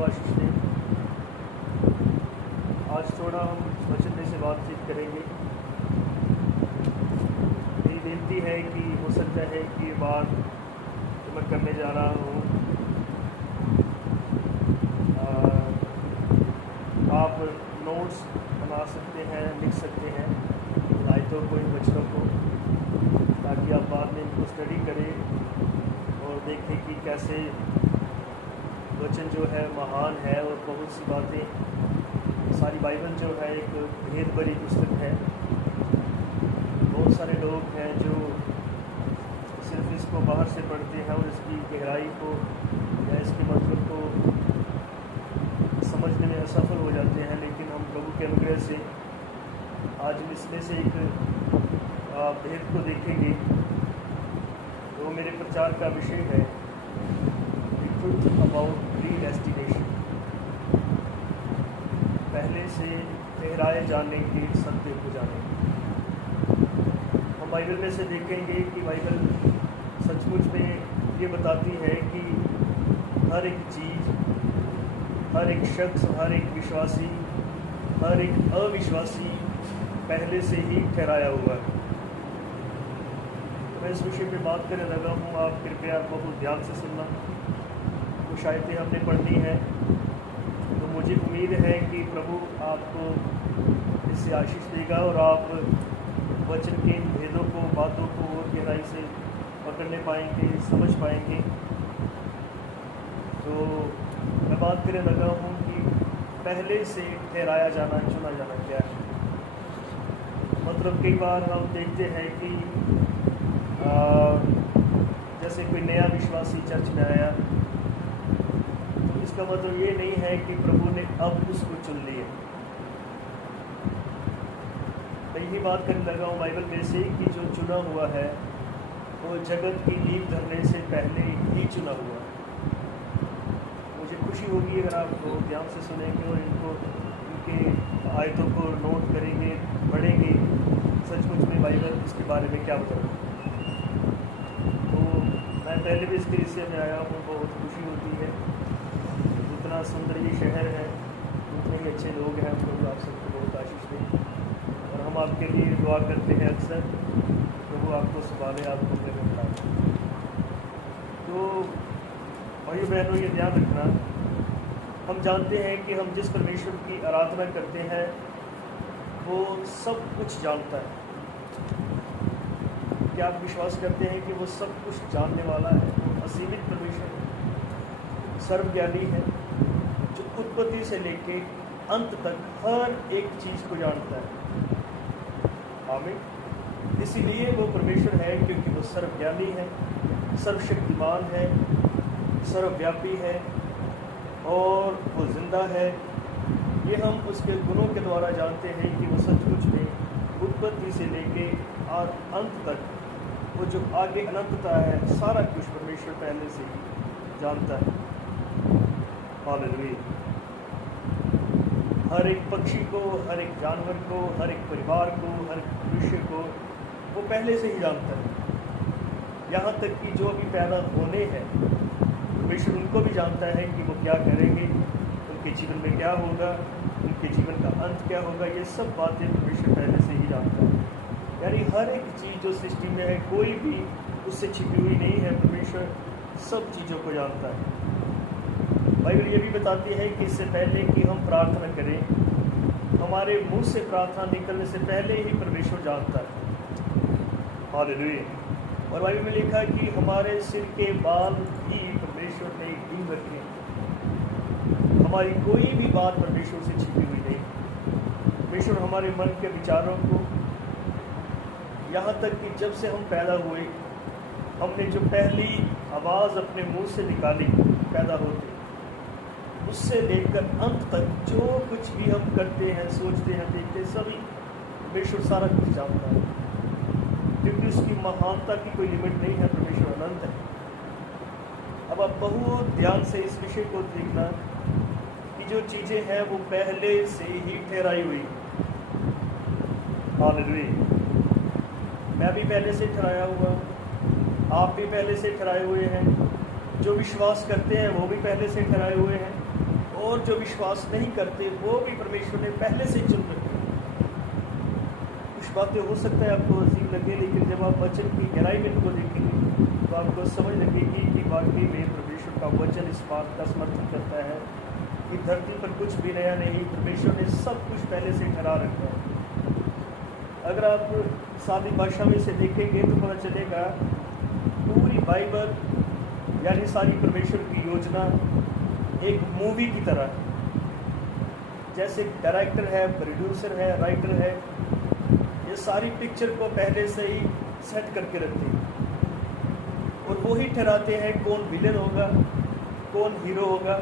आपको आशीष दे। आज थोड़ा हम वचन में से बातचीत करेंगे। मेरी बेनती है कि हो सकता है कि ये बात जो मैं करने जा रहा हूँ आप नोट्स बना सकते हैं, लिख सकते हैं आयतों को, इन वचनों को, ताकि आप बाद में इनको स्टडी करें और देखें कि कैसे वचन जो है महान है और बहुत सी बातें, सारी बाइबल जो है एक भेद भरी पुस्तक है। बहुत सारे लोग हैं जो सिर्फ इसको बाहर से पढ़ते हैं और इसकी गहराई को या इसके मतलब को समझने में असफल हो जाते हैं, लेकिन हम प्रभु के अनुग्रह से आज इसमें से एक भेद को देखेंगे। तो मेरे प्रचार का विषय है ट्रुथ अबाउट प्रीडेस्टिनेशन, पहले से ठहराए जाने के सत्य को जाने। हम बाइबल में से देखेंगे कि बाइबल सचमुच में ये बताती है कि हर एक चीज़, हर एक शख्स, हर एक विश्वासी, हर एक अविश्वासी पहले से ही ठहराया हुआ है। तो मैं इस विषय पे बात करने लगा हूँ, आप कृपया बहुत ध्यान से सुनना। कुछ आयतें हमने पढ़नी है, तो मुझे उम्मीद है कि प्रभु आपको इससे आशीष देगा और आप वचन के इन भेदों को, बातों को और गहराई से पकड़ने पाएंगे, समझ पाएंगे। तो मैं बात करने लगा हूँ कि पहले से ठहराया जाना, चुना जाना क्या है। मतलब कई बार हम देखते हैं कि जैसे कोई नया विश्वासी चर्च में आया, तो इसका मतलब ये नहीं है कि प्रभु ने अब उसको चुन लिया। मैं यही बात करने लगा हूँ बाइबल में से कि जो चुना हुआ है वो जगत की नींव धरने से पहले ही चुना हुआ है। मुझे खुशी होगी अगर आप लोग ध्यान से सुनेंगे और इनको, इनके आयतों को नोट करेंगे, पढ़ेंगे। सचमुच में बाइबल इसके बारे में क्या बता रहा है। तो मैं पहले भी इसके हिस्से में आया हूँ, बहुत खुशी होती है। जितना सुंदर ये शहर है, उतने ही अच्छे लोग हैं। प्रभु आप सबको बहुत आशीष दें और हम आपके लिए दुआ करते हैं अक्सर। प्रभु आपको संभाले, आपको प्रेम बनाए। तो भाइयों बहनों, ये ध्यान रखना, हम जानते हैं कि हम जिस परमेश्वर की आराधना करते हैं वो सब कुछ जानता है। क्या आप विश्वास करते हैं कि वो सब कुछ जानने वाला है? वो असीमित परमेश्वर है, सर्वज्ञानी है, जो उत्पत्ति से लेके अंत तक हर एक चीज़ को जानता है। आमीन। इसीलिए वो परमेश्वर है क्योंकि वो सर्वज्ञानी है, सर्वशक्तिमान है, सर्वव्यापी है और वो जिंदा है। ये हम उसके गुणों के द्वारा जानते हैं कि वो सचमुच में उत्पत्ति से लेके और अंत तक, वो जो आगे अनंतता है, सारा कुछ परमेश्वर पहले से ही जानता है। हालेलुया। हर एक पक्षी को, हर एक जानवर को, हर एक परिवार को, हर एक मनुष्य को वो पहले से ही जानता है। यहाँ तक कि जो अभी पैदा होने हैं, परमेश्वर उनको भी जानता है कि वो क्या करेंगे, उनके जीवन में क्या होगा, उनके जीवन का अंत क्या होगा। ये सब बातें परमेश्वर पहले से ही जानता है। यानी हर एक चीज़ जो सृष्टि में है, कोई भी उससे छिपी हुई नहीं है। परमेश्वर सब चीज़ों को जानता है। बाइबल ये भी बताती है कि इससे पहले कि हम प्रार्थना करें, हमारे मुंह से प्रार्थना निकलने से पहले ही परमेश्वर जानता है। हालेलुया। और बाइबल में लिखा है कि हमारे सिर के बाल भी परमेश्वर ने गिन रखे। हमारी कोई भी बात परमेश्वर से छिपी हुई नहीं। परमेश्वर हमारे मन के विचारों को, यहाँ तक कि जब से हम पैदा हुए, हमने जो पहली आवाज़ अपने मुंह से निकाली पैदा होते, उससे लेकर अंत तक जो कुछ भी हम करते हैं, सोचते हैं, देखते हैं, सभी परमेश्वर सारा कुछ जानता है। क्योंकि उसकी महानता की कोई लिमिट नहीं है। परमेश्वर अनंत है। अब आप बहुत ध्यान से इस विषय को देखना कि जो चीज़ें हैं वो पहले से ही ठहराई हुई। हालेलुया। मैं भी पहले से ठहराया हुआ, आप भी पहले से ठहराए हुए हैं। जो विश्वास करते हैं वो भी पहले से ठहराए हुए हैं और जो विश्वास नहीं करते वो भी परमेश्वर ने पहले से चुन रखे हैं। कुछ बातें हो सकता है आपको अजीब लगे, लेकिन जब आप वचन की गहराई में इनको देखेंगे तो आपको समझ लगेगी कि वाकई में परमेश्वर का वचन इस बात का समर्थन करता है कि धरती पर कुछ भी नया नहीं, परमेश्वर ने सब कुछ पहले से ठहरा रखा है। अगर आप सादी भाषा में से देखेंगे तो पता चलेगा पूरी बाइबल यानी सारी परमेश्वर की योजना एक मूवी की तरह है। जैसे डायरेक्टर है, प्रोड्यूसर है, राइटर है, ये सारी पिक्चर को पहले से ही सेट करके रखते हैं और वो ही ठहराते हैं कौन विलेन होगा, कौन हीरो होगा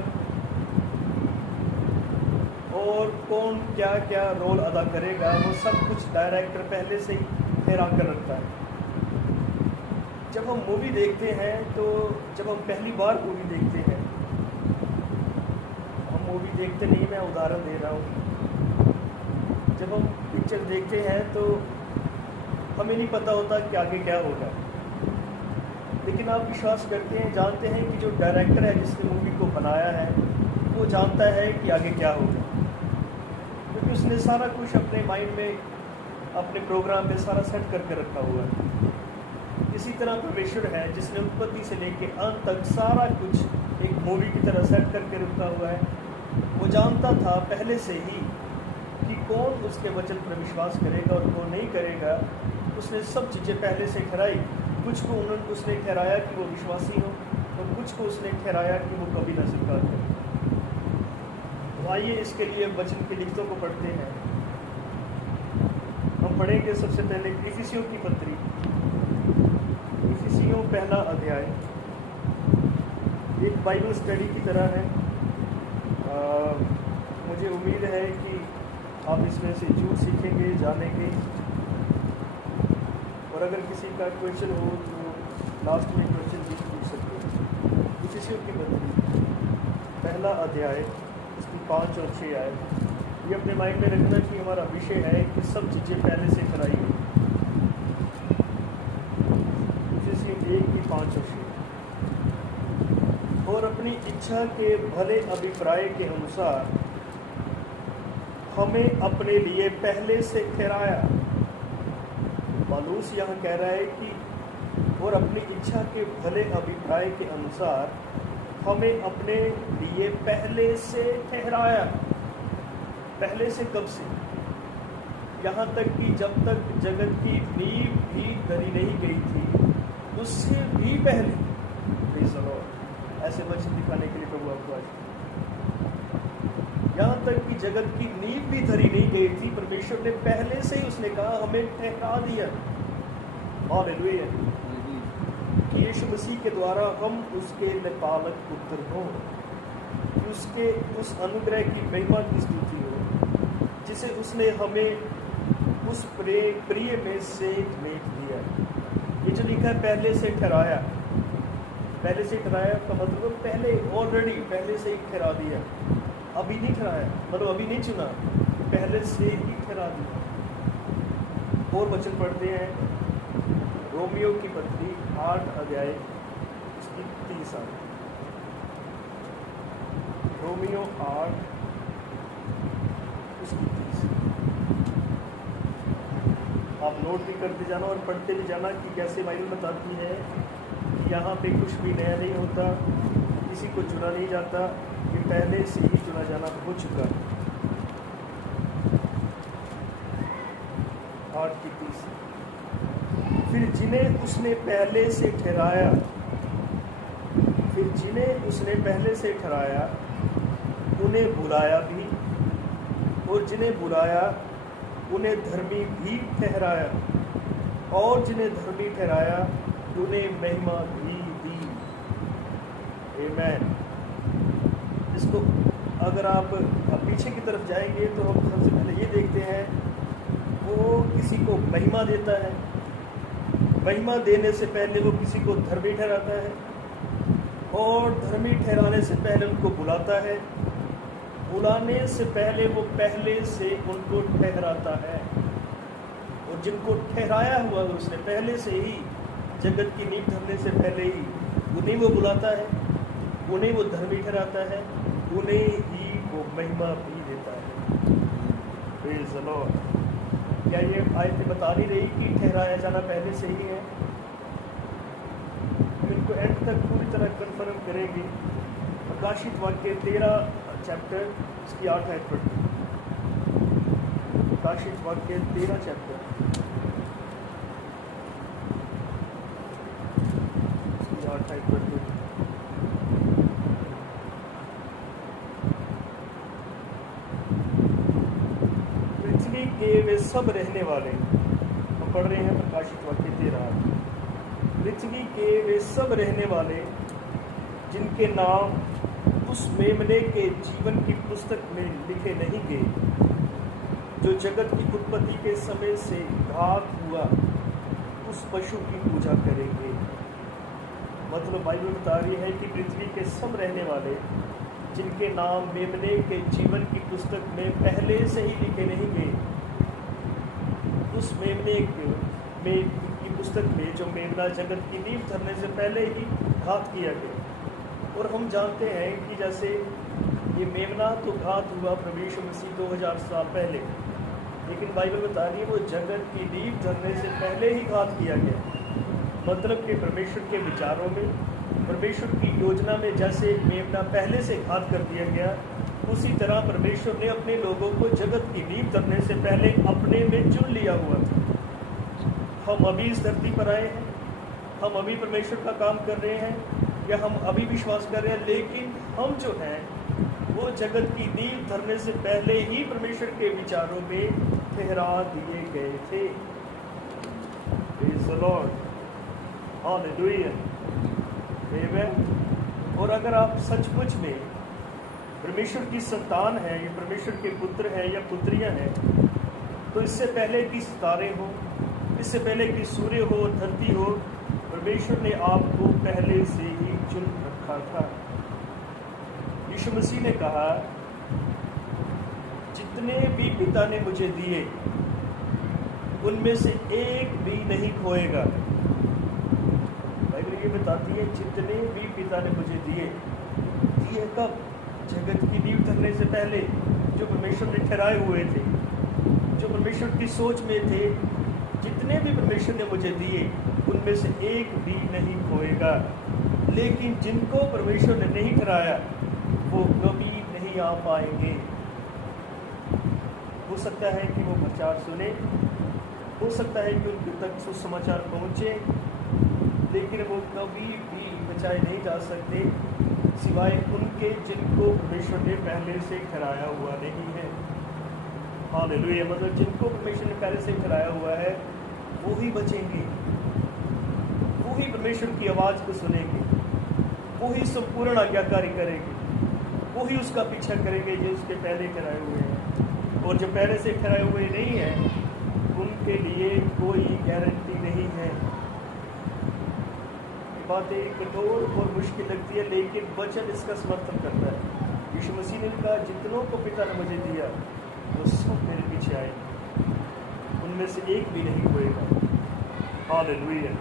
और कौन क्या क्या रोल अदा करेगा। वो सब कुछ डायरेक्टर पहले से ही ठहरा कर रखता है। जब हम मूवी देखते हैं तो जब हम पहली बार मूवी देखते हैं, हम मूवी देखते नहीं, मैं उदाहरण दे रहा हूँ, जब हम पिक्चर देखते हैं तो हमें नहीं पता होता कि आगे क्या होगा, लेकिन आप विश्वास करते हैं, जानते हैं कि जो डायरेक्टर है जिसने मूवी को बनाया है वो जानता है कि आगे क्या होगा, क्योंकि उसने सारा कुछ अपने माइंड में, अपने प्रोग्राम में सारा सेट करके रखा हुआ है। इसी तरह परमेश्वर है जिसने उत्पत्ति से लेकर अंत तक सारा कुछ एक मूवी की तरह सेट करके रखा हुआ है। वो जानता था पहले से ही कि कौन उसके वचन पर विश्वास करेगा और कौन नहीं करेगा। उसने सब चीज़ें पहले से ठहराई। कुछ को उसने ठहराया कि वो विश्वासी हो और कुछ को उसने ठहराया कि वो कभी ना स्वीकार करें। तो आइए इसके लिए वचन की लिखतों को पढ़ते हैं। हम पढ़ेंगे सबसे पहले इफिसियों की पत्री, इफिसियों पहला अध्याय। एक बाइबल स्टडी की तरह है। मुझे उम्मीद है कि आप इसमें से जो सीखेंगे, जानेंगे, और अगर किसी का क्वेश्चन हो तो लास्ट में क्वेश्चन भी पूछ सकते हैं। इफिसियों की पत्री पहला अध्याय, इसकी 5 और 6 आयत। ये अपने माइंड में रखना कि हमारा विषय है कि सब चीज़ें पहले से ठहराई गई। इफिसियों 1 की 5 और 6। और अपनी इच्छा के भले अभिप्राय के अनुसार हमें अपने लिए पहले से ठहराया। पौलुस यहाँ कह रहा है कि और अपनी इच्छा के भले अभिप्राय के अनुसार हमें अपने लिए पहले से ठहराया। पहले से कब से? यहाँ तक कि जब तक जगत की नींव भी धरी नहीं गई थी, उससे भी पहले। ऐसे वचन दिखाने के लिए प्रभु आपको आज, यहाँ तक कि जगत की नींव भी धरी नहीं गई थी, परमेश्वर ने पहले से ही उसने कहा हमें ठहरा दिया। हालेलुया। कि यीशु मसीह के द्वारा हम उसके पालक पुत्र हों, कि उसके उस अनुग्रह की महिमा की स्तुति हो जिसे उसने हमें उस प्रिय में से मेट दिया। ये जो लिखा है पहले से ठहराया, पहले से ठहराया का मतलब पहले, ऑलरेडी पहले से ही ठहरा दिया। अभी नहीं ठहराया, मतलब अभी नहीं चुना, पहले से ही ठहरा दिया। और वचन पढ़ते हैं रोमियो की पत्री 8 अध्याय, उसकी 30 आयत। रोमियो 8 उसकी 30। आप नोट भी करते जाना और पढ़ते भी जाना कि कैसे बाइबल बताती है कि यहाँ पे कुछ भी नया नहीं होता, किसी को चुना नहीं जाता, ये पहले से ही चुना जाना हो चुका है। 8 की 30। फिर जिन्हें उसने पहले से ठहराया, उन्हें बुलाया भी, और जिन्हें बुलाया उन्हें धर्मी भी ठहराया, और जिन्हें धर्मी ठहराया उन्हें महिमा भी दी। आमीन। इसको अगर आप पीछे की तरफ जाएंगे तो हम सबसे पहले ये देखते हैं वो किसी को महिमा देता है। महिमा देने से पहले वो किसी को धर्मी ठहराता है, और धर्मी ठहराने से पहले उनको बुलाता है, बुलाने से पहले वो पहले से उनको ठहराता है। और जिनको ठहराया हुआ उसने पहले से ही, जगत की नींव धरने से पहले ही, उन्हें वो बुलाता है, उन्हें वो धर्मी ठहराता है, उन्हें ही को महिमा भी देता है। Praise the Lord. क्या ये आयतें बता नहीं रही कि ठहराया जाना पहले से ही है? हम इनको एंड तक पूरी तरह कन्फर्म करेंगे। प्रकाशित वाक्य 13 चैप्टर इसकी 8 आयत पढ़ते हैं। प्रकाशित वाक्य 13 चैप्टर इसकी 8 आयत पढ़ते हैं। पृथ्वी के वे सब रहने वाले, हम पढ़ रहे हैं प्रकाशित वाक्य 13। पृथ्वी के वे सब रहने वाले जिनके नाम उस मेमने के जीवन की पुस्तक में लिखे नहीं गए, जो जगत की उत्पत्ति के समय से घात हुआ, उस पशु की पूजा करेंगे। मतलब बाइबल बता रही है कि पृथ्वी के सब रहने वाले जिनके नाम मेमने के जीवन की पुस्तक में पहले से ही लिखे नहीं गए, उस मेमने की पुस्तक में जो मेमना जगत की नींव धरने से पहले ही घात किया गया। और हम जानते हैं कि जैसे ये मेमना तो घात हुआ प्रभु यीशु मसीह 2000 साल पहले, लेकिन बाइबल बता रही है वो जगत की नींव धरने से पहले ही घात किया गया। मतलब कि परमेश्वर के विचारों में, परमेश्वर की योजना में जैसे मेमना पहले से घात कर दिया गया, उसी तरह परमेश्वर ने अपने लोगों को जगत की नींव धरने से पहले अपने में चुन लिया हुआ था। हम अभी इस धरती पर आए हैं, हम अभी परमेश्वर का काम कर रहे हैं, या हम अभी विश्वास कर रहे हैं, लेकिन हम जो हैं वो जगत की नींव धरने से पहले ही परमेश्वर के विचारों में ठहरा दिए गए थे। प्रेज़ द लॉर्ड, हालेलुया, आमेन। और अगर आप सचमुच में परमेश्वर की संतान हैं, या परमेश्वर के पुत्र हैं या पुत्रियां हैं, तो इससे पहले कि सितारे हो, इससे पहले कि सूर्य हो, धरती हो, परमेश्वर ने आपको पहले से ही चुन रखा था। यीशु मसीह ने कहा, जितने भी पिता ने मुझे दिए उनमें से एक भी नहीं खोएगा। बाइबल ये बताती है जितने भी पिता ने मुझे दिए कब? जगत की नींव धरने से पहले, जो परमेश्वर ने ठहराए हुए थे, जो परमेश्वर की सोच में थे, जितने भी परमेश्वर ने मुझे दिए उनमें से एक भी नहीं खोएगा। लेकिन जिनको परमेश्वर ने नहीं ठहराया वो कभी नहीं आ पाएंगे। हो सकता है कि वो प्रचार सुने, हो सकता है कि उनके तक सुसमाचार पहुँचे, लेकिन वो कभी भी बचाए नहीं जा सकते सिवाय उनके जिनको परमेश्वर ने पहले से ठहराया हुआ नहीं है। हालेलुया। मतलब जिनको परमेश्वर ने पहले से ठहराया हुआ है वो ही बचेंगे, वो ही परमेश्वर की आवाज़ को सुनेंगे, वो ही संपूर्ण आज्ञाकारी करेंगे, वो ही उसका पीछा करेंगे जो उसके पहले ठहराए हुए हैं। और जो पहले से ठहराए हुए नहीं हैं उनके लिए कोई गारंटी नहीं है। बातें कठोर और मुश्किल लगती है, लेकिन वचन इसका समर्थन करता है। यीशु मसीह ने कहा, जितनों को पिता ने मुझे दिया वो सब मेरे पीछे आए, उनमें से एक भी नहीं खोएगा। हालेलुया,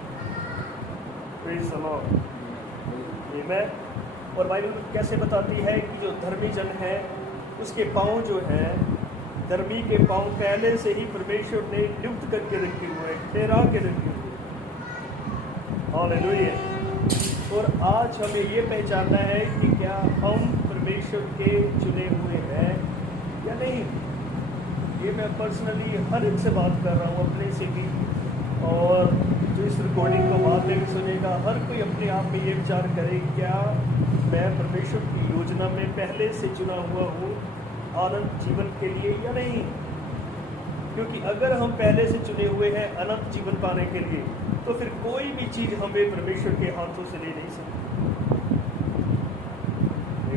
प्रेज़ द लॉर्ड, आमेन। और बाइबल कैसे बताती है कि जो धर्मी जन है उसके पाँव जो हैं, धर्मी के पाँव पहले से ही परमेश्वर ने नियुक्त करके रखे हुए हैं, ठहरा के रखे हुए हैं। हालेलुया। और आज हमें ये पहचानना है कि क्या हम परमेश्वर के चुने हुए हैं या नहीं। ये मैं पर्सनली हर एक से बात कर रहा हूँ, अपने से भी, और जो इस रिकॉर्डिंग को बाद में भी सुनेगा, हर कोई अपने आप में ये विचार करे, क्या मैं परमेश्वर की योजना में पहले से चुना हुआ हूँ अनंत जीवन के लिए या नहीं। क्योंकि अगर हम पहले से चुने हुए हैं अनंत जीवन पाने के लिए, तो फिर कोई भी चीज़ हमें परमेश्वर के हाथों से ले नहीं सकती।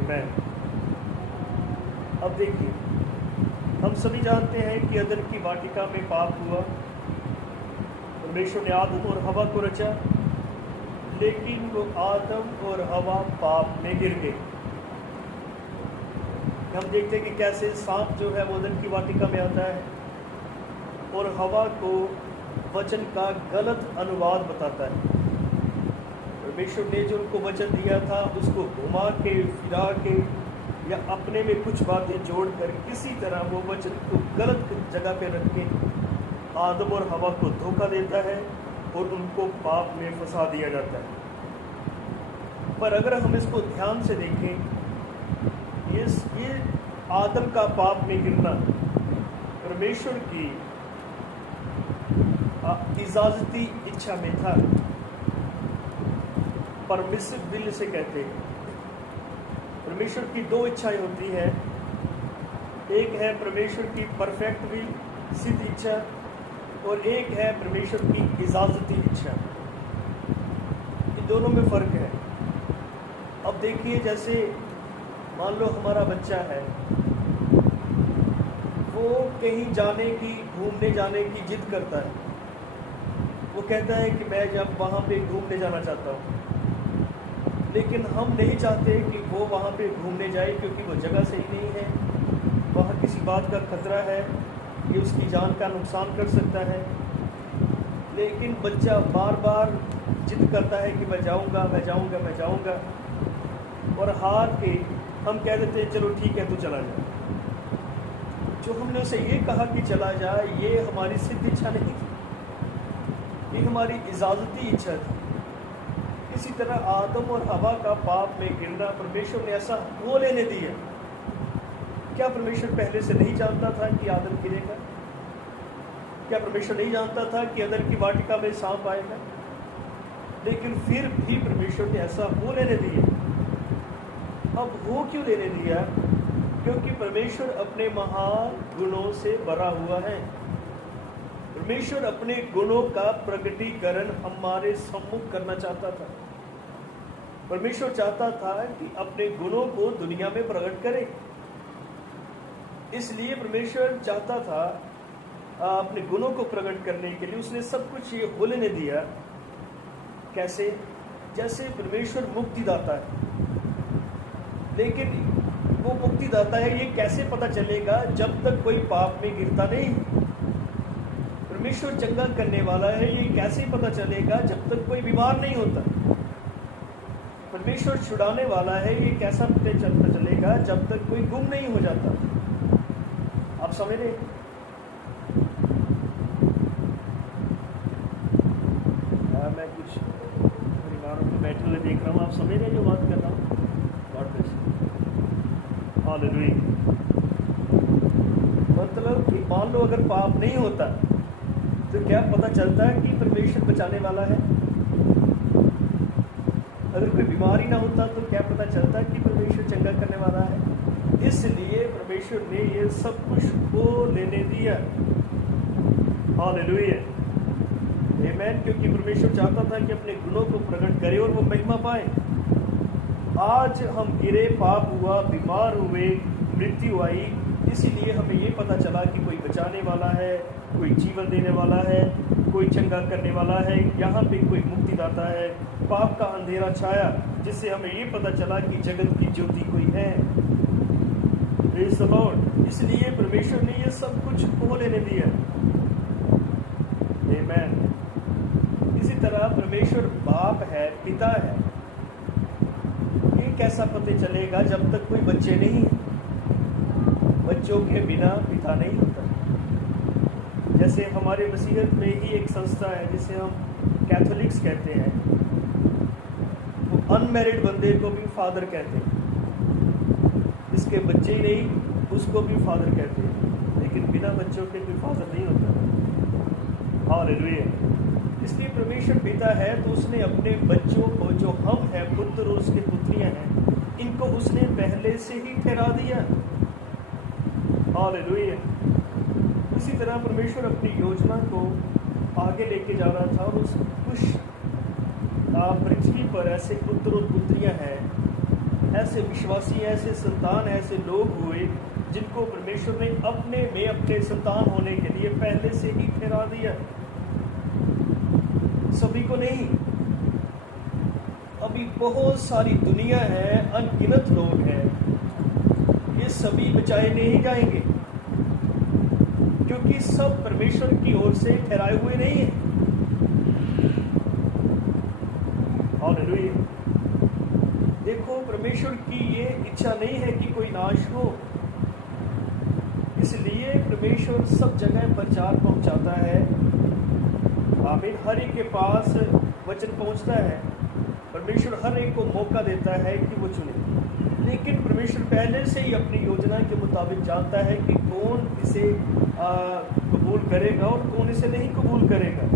आमीन। अब देखिए, हम सभी जानते हैं कि अदन की वाटिका में पाप हुआ, परमेश्वर ने आदम और हवा को रचा, लेकिन वो आदम और हवा पाप में गिर गए। हम देखते हैं कि कैसे सांप जो है वो अदन की वाटिका में आता है और हवा को वचन का गलत अनुवाद बताता है। परमेश्वर ने जो उनको वचन दिया था उसको घुमा के फिरा के या अपने में कुछ बातें जोड़कर किसी तरह वो वचन को गलत जगह पे रख के आदम और हवा को धोखा देता है और उनको पाप में फंसा दिया जाता है। पर अगर हम इसको ध्यान से देखें, ये आदम का पाप में गिरना परमेश्वर की इजाजती इच्छा में था। परमिसिव विल से कहते हैं। परमेश्वर की दो इच्छाएं होती है, एक है परमेश्वर की परफेक्ट विल, सिद्ध इच्छा, और एक है परमेश्वर की इजाजती इच्छा। इन दोनों में फर्क है। अब देखिए, जैसे मान लो हमारा बच्चा है, वो कहीं जाने की, घूमने जाने की जिद करता है। वो कहता है कि मैं जब वहाँ पे घूमने जाना चाहता हूँ, लेकिन हम नहीं चाहते कि वो वहाँ पे घूमने जाए, क्योंकि वो जगह सही नहीं है, वहाँ किसी बात का खतरा है कि उसकी जान का नुकसान कर सकता है। लेकिन बच्चा बार बार जिद करता है कि मैं जाऊँगा, मैं जाऊँगा, मैं जाऊँगा, और हार के हम कह देते हैं चलो ठीक है, तू चला जा। जो हमने उसे ये कहा कि चला जा, ये हमारी सिद्ध इच्छा नहीं थी, ये हमारी इजाजती इच्छा थी। इसी तरह आदम और हवा का पाप में गिरना परमेश्वर ने ऐसा हो लेने दिया। क्या परमेश्वर पहले से नहीं जानता था कि आदम गिरेगा? क्या परमेश्वर नहीं जानता था कि अदन की वाटिका में सांप आएगा? लेकिन फिर भी परमेश्वर ने ऐसा हो लेने दिया। अब वो क्यों लेने दिया? क्योंकि परमेश्वर अपने महान गुणों से भरा हुआ है। परमेश्वर अपने गुणों का प्रकटीकरण हमारे सम्मुख करना चाहता था। परमेश्वर चाहता था कि अपने गुणों को दुनिया में प्रकट करे। इसलिए परमेश्वर चाहता था अपने गुणों को प्रकट करने के लिए उसने सब कुछ ये हो लेने दिया। कैसे? जैसे परमेश्वर मुक्तिदाता है, लेकिन वो मुक्तिदाता है, ये कैसे पता चलेगा जब तक कोई पाप में गिरता नहीं। परमेश्वर चंगा करने वाला है, ये कैसे पता चलेगा जब तक कोई बीमार नहीं होता। परमेश्वर छुड़ाने वाला है, ये कैसा पता चलेगा जब तक कोई गुम नहीं हो जाता। आप समझ रहे? मैं कुछ परिवारों में बैठे हुए देख रहा हूँ, आप समझ रहे जो बात कर रहा हूँ? God bless you. हालेलुया। मतलब कि मान लो अगर पाप नहीं होता तो क्या पता चलता है कि परमेश्वर बचाने वाला है? अगर कोई बीमारी ना होता तो क्या पता चलता है कि परमेश्वर चंगा करने वाला है? इसलिए परमेश्वर ने ये सब कुछ को लेने दिया। हालेलुया, आमीन। क्योंकि परमेश्वर चाहता था कि अपने गुणों को प्रकट करे और वो महिमा पाए। आज हम गिरे, पाप हुआ, बीमार हुए, मृत्यु आई, इसीलिए हमें ये पता चला कि कोई बचाने वाला है, कोई जीवन देने वाला है, कोई चंगा करने वाला है, यहाँ पे कोई मुक्तिदाता है। पाप का अंधेरा छाया, जिससे हमें ये पता चला कि जगत की ज्योति कोई है। Praise the Lord. इसलिए परमेश्वर ने ये सब कुछ हो लेने दिया। आमीन। इसी तरह परमेश्वर बाप है, पिता है। ये कैसा पता चलेगा जब तक कोई बच्चे नहीं है? बच्चों के बिना पिता नहीं होता। जैसे हमारे मसीहत में ही एक संस्था है जिसे हम कैथोलिक्स कहते हैं, वो अनमैरिड बंदे को भी फादर कहते हैं। जिसके बच्चे ही नहीं उसको भी फादर कहते हैं, लेकिन बिना बच्चों के कोई फादर नहीं होता। हालेलुया। इसलिए परमेश्वर पिता है तो उसने अपने बच्चों को, जो हम हैं, पुत्र और उसके पुत्रियां हैं, इनको उसने पहले से ही ठहरा दिया। हालेलुया। इसी तरह परमेश्वर अपनी योजना को आगे लेके जा रहा था और उस कुछ पृथ्वी पर ऐसे पुत्र और पुत्रियां हैं, ऐसे विश्वासी, ऐसे संतान, ऐसे लोग हुए जिनको परमेश्वर ने अपने में अपने संतान होने के लिए पहले से ही ठहरा दिया। सभी को नहीं। अभी बहुत सारी दुनिया है, अनगिनत लोग हैं, ये सभी बचाए नहीं जाएंगे क्योंकि सब परमेश्वर की ओर से ठहराए हुए नहीं हैं। हालेलुया। देखो, परमेश्वर परमेश्वर की ये इच्छा नहीं है कि कोई नाश हो, इसलिए परमेश्वर सब जगह प्रचार पहुंचाता है। आमीन। हर एक के पास वचन पहुंचता है। परमेश्वर हर एक को मौका देता है कि वो चुने, लेकिन परमेश्वर पहले से ही अपनी योजना के मुताबिक जानता है कि कौन इसे कबूल करेगा और कौन इसे नहीं कबूल करेगा।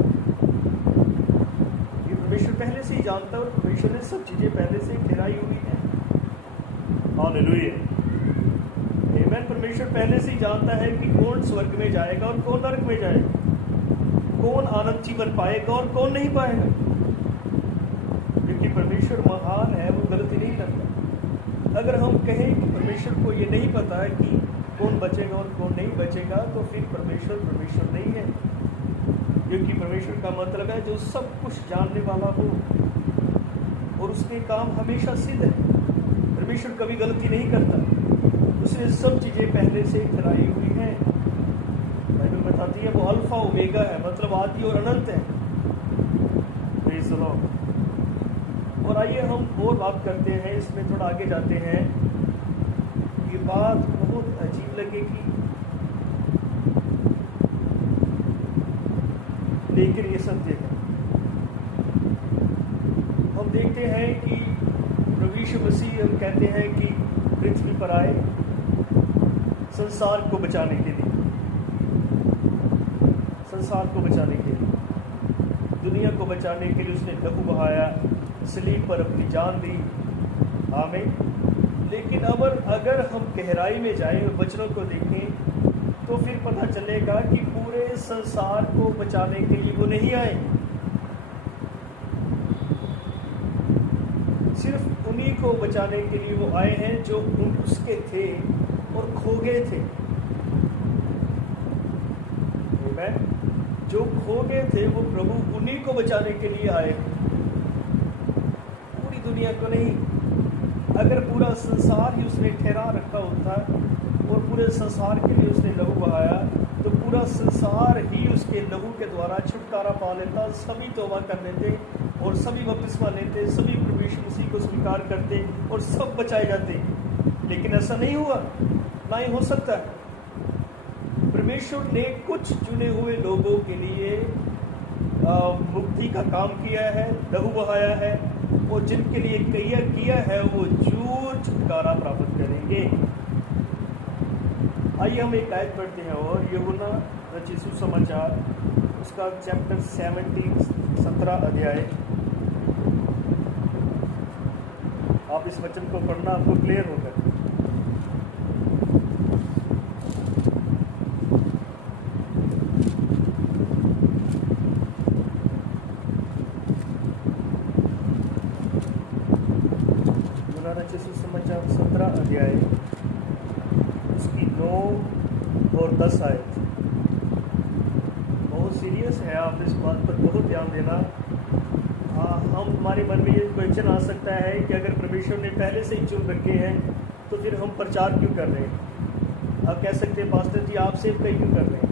ये परमेश्वर पहले से ही जानता है और परमेश्वर ने सब चीज़ें पहले से ठहराई हुई हैं। हालेलुया, आमीन। परमेश्वर पहले से ही जानता है कि कौन स्वर्ग में जाएगा और कौन नरक में जाएगा, कौन आनंद जीवन पाएगा और कौन नहीं पाएगा, क्योंकि परमेश्वर महान है, वो गलती नहीं करता। अगर हम कहें कि परमेश्वर को ये नहीं पता है कि कौन बचेगा और कौन नहीं बचेगा, तो फिर परमेश्वर नहीं है, क्योंकि परमेश्वर का मतलब है जो सब कुछ जानने वाला हो और उसके काम हमेशा सिद्ध है। परमेश्वर कभी गलती नहीं करता, उसने सब चीज़ें पहले से ठहराई हुई हैं। बाइबल बताती है वो अल्फा ओमेगा है, मतलब आदि और अनंत है। Praise the Lord. और आइए हम और बात करते हैं, इसमें थोड़ा आगे जाते हैं। ये बात बहुत अजीब लगेगी, लेकिन ये सत्य है। हम देखते हैं कि प्रभु यीशु मसीह हम कहते हैं कि पृथ्वी पर आए संसार को बचाने के लिए, संसार को बचाने के लिए, दुनिया को बचाने के लिए उसने लहू बहाया, सलीब पर अपनी जान दी। आमीन। लेकिन अगर हम गहराई में जाएं और वचनों को देखें तो फिर पता चलेगा कि पूरे संसार को बचाने के लिए वो नहीं आए, सिर्फ उन्हीं को बचाने के लिए वो आए हैं जो उसके थे और खो गए थे। जो खो गए थे वो प्रभु उन्हीं को बचाने के लिए आए, पूरी दुनिया को नहीं। अगर पूरा संसार ही उसने ठहरा रखा होता और पूरे संसार के लिए उसने लहू बहाया, तो पूरा संसार ही उसके लहू के द्वारा छुटकारा पा लेता, सभी तौबा कर लेते और सभी बपतिस्मा लेते, सभी प्रभु यीशु मसीह को स्वीकार करते और सब बचाए जाते। लेकिन ऐसा नहीं हुआ, ना ही हो सकता। परमेश्वर ने कुछ चुने हुए लोगों के लिए मुक्ति का काम किया है, लहू बहाया है, और जिनके लिए किया है वो जरूर छुटकारा प्राप्त करेंगे। आइए हम एक आयत पढ़ते हैं, और यूहन्ना रचित सुसमाचार उसका चैप्टर 17 अध्याय। आप इस वचन को पढ़ना, आपको क्लियर होगा। सुसमाचार 17 अध्याय उसकी 9 और 10 आयत बहुत सीरियस है। आप इस बात पर बहुत ध्यान देना। हमारे मन में ये क्वेश्चन आ सकता है कि अगर परमेश्वर ने पहले से ही चुन रखे हैं तो फिर हम प्रचार क्यों कर रहे हैं। आप कह सकते हैं पास्टर जी आप सेव क्यों कर रहे हैं,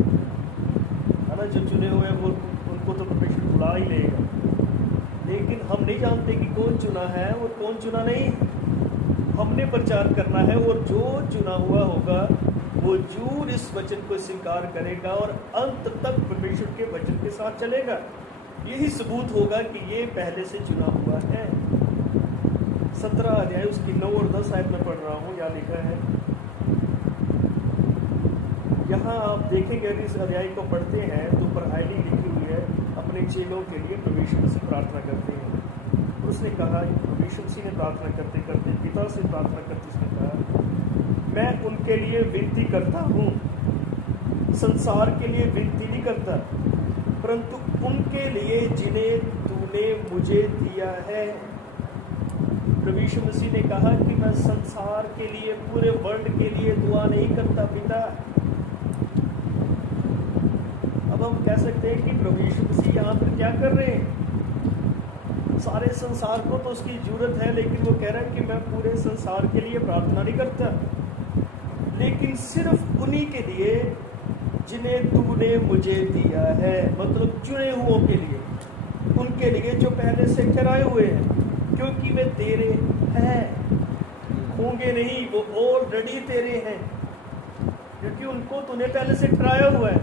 है ना। जो चुने हुए हैं वो उनको तो परमेश्वर बुला ही लेगा, लेकिन हम नहीं जानते कि कौन चुना है और कौन चुना नहीं। हमने प्रचार करना है, और जो चुना हुआ होगा वो जरूर इस वचन को स्वीकार करेगा और अंत तक परमेश्वर के वचन के साथ चलेगा। यही सबूत होगा कि ये पहले से चुना हुआ है। 17 अध्याय उसकी 9 और 10 आयत में पढ़ रहा हूँ। यहाँ लिखा है, यहाँ आप देखेंगे अगर इस अध्याय को पढ़ते हैं तो पढ़ाई लिखी हुई है, अपने चेलों के लिए परमेश्वर से प्रार्थना करते हैं। उसने कहा, परमेश्वर से प्रार्थना करते करते, पिता से प्रार्थना करते उसने कहा, मैं उनके लिए विनती करता हूँ, संसार के लिए विनती नहीं करता, परंतु उनके लिए जिन्हें तूने मुझे दिया है। प्रभु यीशु मसीह ने कहा कि मैं संसार के लिए, पूरे वर्ल्ड के लिए दुआ नहीं करता पिता। अब हम कह सकते हैं कि प्रभु यीशु मसीह यहाँ पर क्या कर रहे हैं। सारे संसार को तो उसकी जरूरत है, लेकिन वो कह रहा है कि मैं पूरे संसार के लिए प्रार्थना नहीं करता, लेकिन सिर्फ उन्हीं के लिए जिन्हें तूने मुझे दिया है, मतलब चुने हुओं के लिए, उनके लिए जो पहले से ठहराए हुए हैं, क्योंकि वे तेरे हैं। होंगे नहीं, वो ऑलरेडी तेरे हैं, क्योंकि उनको तूने पहले से ठहराया हुआ है,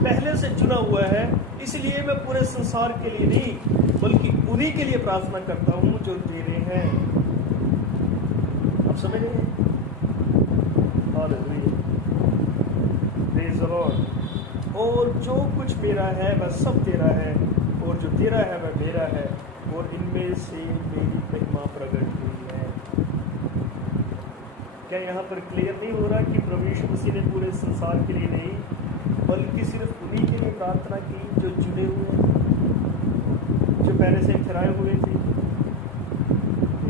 पहले से चुना हुआ है। इसलिए मैं पूरे संसार के लिए नहीं बल्कि उन्हीं के लिए प्रार्थना करता हूँ जो तेरे हैं। आप समझ रहे हैं? Hallelujah, praise the Lord. और जो कुछ मेरा है वह सब तेरा है, और जो तेरा है वह मेरा है, और इनमें से मेरी महिमा प्रकट हुई है। क्या यहाँ पर क्लियर नहीं हो रहा कि प्रभु यीशु मसीह ने पूरे संसार के लिए नहीं बल्कि सिर्फ उन्हीं के लिए प्रार्थना की जो चुने हुए हैं, जो पहले से ठहराए हुए थे?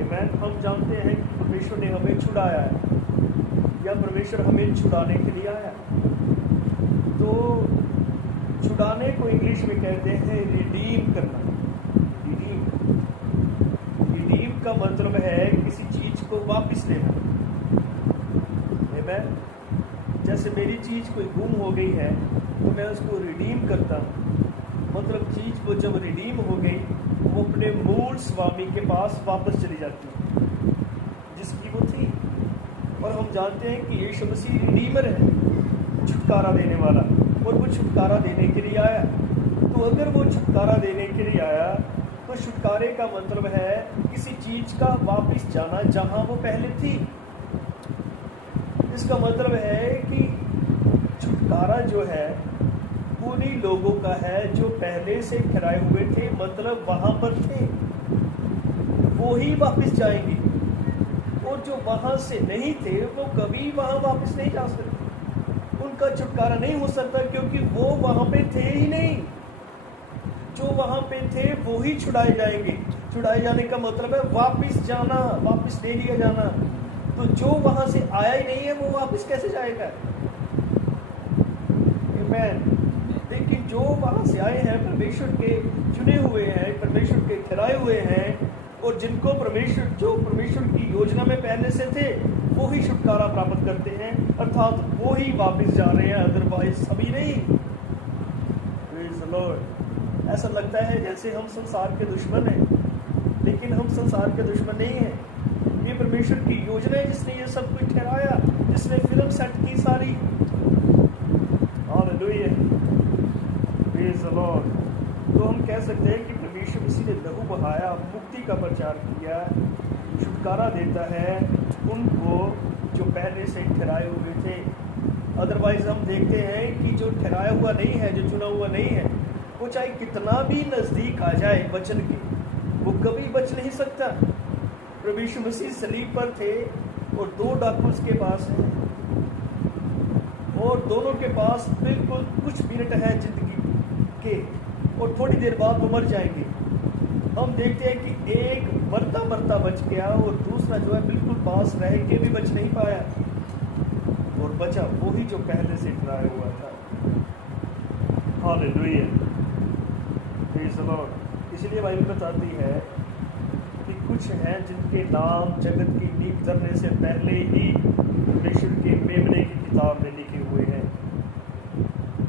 आमीन। हम जानते हैं कि परमेश्वर ने हमें छुड़ाया है, या परमेश्वर हमें छुड़ाने के लिए आया। तो छुड़ाने को इंग्लिश में कहते हैं रिडीम करना। रिडीम का मतलब है किसी चीज को वापस लेना। आमीन। जैसे मेरी चीज कोई गुम हो गई है तो मैं उसको रिडीम करता हूँ, मतलब चीज को जब रिडीम हो गई वो अपने मूल स्वामी के पास वापस चली जाती है जिसकी वो थी। और हम जानते हैं कि यीशु मसीह रिडीमर है, छुटकारा देने वाला, और वो छुटकारा देने के लिए आया। तो अगर वो छुटकारा देने के लिए आया तो छुटकारे का मतलब है किसी चीज का वापस जाना जहां वो पहले थी। इसका मतलब है कि छुटकारा जो है उन्हीं लोगों का है जो पहले से ठहराए हुए थे, मतलब वहां पर थे, वो ही वापस जाएंगे। और जो वहां से नहीं थे वो कभी वहां वापस नहीं जा सकते, उनका छुटकारा नहीं हो सकता, क्योंकि वो वहां पे थे ही नहीं। जो वहां पे थे वो ही छुड़ाए जाएंगे। छुड़ाए जाने का मतलब है वापस जाना, वापस ले लिया जाना। तो जो वहां से आया ही नहीं है वो वापस कैसे जाएगा? आमीन। लेकिन जो वहां से आए हैं, परमेश्वर के चुने हुए हैं, परमेश्वर के ठहराए हुए हैं, और जिनको परमेश्वर की योजना में पहले से थे वो ही छुटकारा प्राप्त करते हैं, अर्थात वो ही वापस जा रहे हैं, अदरवाइज सभी नहीं। Praise the Lord. ऐसा लगता है जैसे हम संसार के दुश्मन हैं, लेकिन हम संसार के दुश्मन नहीं हैं। ये परमेश्वर की योजना है जिसने ये सब कुछ ठहराया, जिसने फिल्म सेट की सारी। Hallelujah, praise the Lord. तो हम कह सकते हैं कि परमेश्वर मसीह ने लहू बहाया, मुक्ति का प्रचार किया, छुटकारा देता है उनको जो पहले से ठहराए हुए थे। अदरवाइज हम देखते हैं कि जो ठहराया हुआ नहीं है, जो चुना हुआ नहीं है, वो चाहे कितना भी नज़दीक आ जाए बचन के, वो कभी बच नहीं सकता। प्रभु यीशु मसीह सलीब पर थे और दो डाकू उसके पास हैं, और दोनों के पास बिल्कुल कुछ मिनट है जिंदगी के, और थोड़ी देर बाद वो मर जाएंगे। हम देखते हैं कि एक मरता मरता बच गया और दूसरा जो है बिल्कुल पास रह के भी बच नहीं पाया, और बचा वही जो पहले से ठहराया हुआ था। Hallelujah, praise the Lord. इसलिए बाइबल बताती है कि कुछ हैं जिनके नाम जगत की नींव धरने से पहले ही परमेश्वर के मेमने की किताब में लिखे हुए हैं।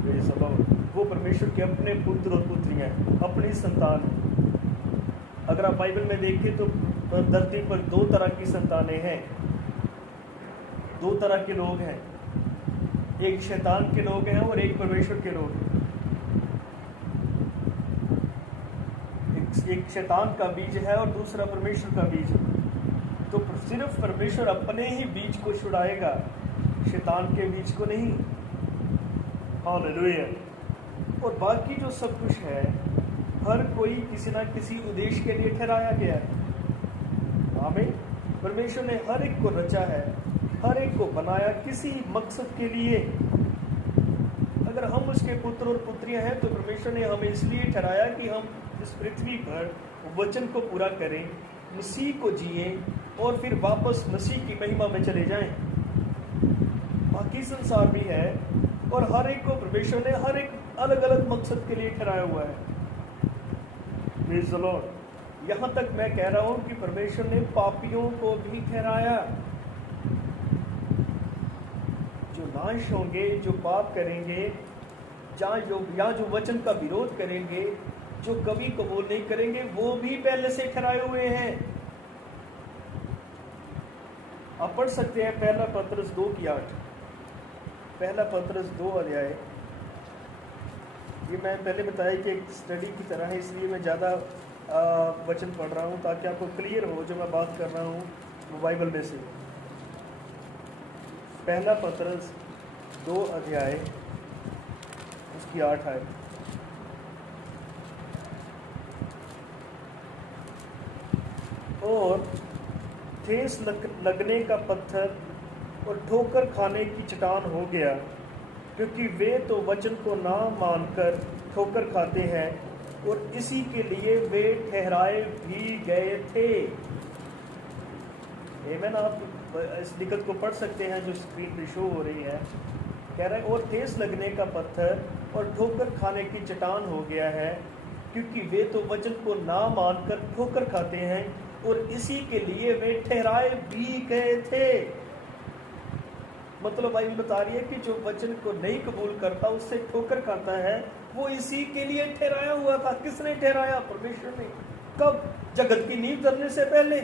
Praise the Lord. वो परमेश्वर के अपने पुत्र और पुत्रियां, अपनी संतान। अगर आप बाइबल में देखें तो धरती पर दो तरह की संतानें हैं, दो तरह के लोग हैं। एक शैतान के लोग हैं और एक परमेश्वर के लोग हैं। एक शैतान का बीज है और दूसरा परमेश्वर का बीज है। तो सिर्फ परमेश्वर अपने ही बीज को छुड़ाएगा, शैतान के बीज को नहीं। हालेलुया। और बाकी जो सब कुछ है, हर कोई किसी ना किसी उद्देश्य के लिए ठहराया गया है। आमीन। परमेश्वर ने हर एक को रचा है, हर एक को बनाया किसी मकसद के लिए। अगर हम उसके पुत्र और पुत्रियां हैं तो परमेश्वर ने हमें इसलिए ठहराया कि हम इस पृथ्वी पर वचन को पूरा करें, मसीह को जिए और फिर वापस मसीह की महिमा में चले जाएं। बाकी संसार भी है और हर एक को परमेश्वर ने हर एक अलग अलग मकसद के लिए ठहराया हुआ है। Praise the Lord. यहाँ तक मैं कह रहा हूँ कि परमेश्वर ने पापियों को भी ठहराया, जो नाश होंगे, जो पाप करेंगे, या जो वचन का विरोध करेंगे, जो कभी कबूल नहीं करेंगे, वो भी पहले से ठहराए हुए हैं। आप पढ़ सकते हैं पहला पत्रस 2:8, पहला पत्रस 2 अध्याय। ये मैं पहले बताया कि एक स्टडी की तरह है, इसलिए मैं ज़्यादा वचन पढ़ रहा हूँ ताकि आपको क्लियर हो जो मैं बात कर रहा हूँ वो बाइबल में से। पहला पत्रस 2 अध्याय उसकी 8 आयत। और ठेस लगने का पत्थर और ठोकर खाने की चट्टान हो गया, क्योंकि वे तो वचन को ना मानकर ठोकर खाते हैं और इसी के लिए वे ठहराए भी गए थे। आमीन। आप इस लिखत को पढ़ सकते हैं जो स्क्रीन पे शो हो रही है। कह रहा है और ठेस लगने का पत्थर और ठोकर खाने की चट्टान हो गया है, क्योंकि वे तो वचन को ना मानकर ठोकर खाते हैं और इसी के लिए वे ठहराए भी गए थे। मतलब बाइबल बता रही है कि जो वचन को नहीं कबूल करता, उससे ठोकर खाता है, वो इसी के लिए ठहराया हुआ था। किसने ठहराया? परमेश्वर ने। कब? जगत की नींव धरने से पहले।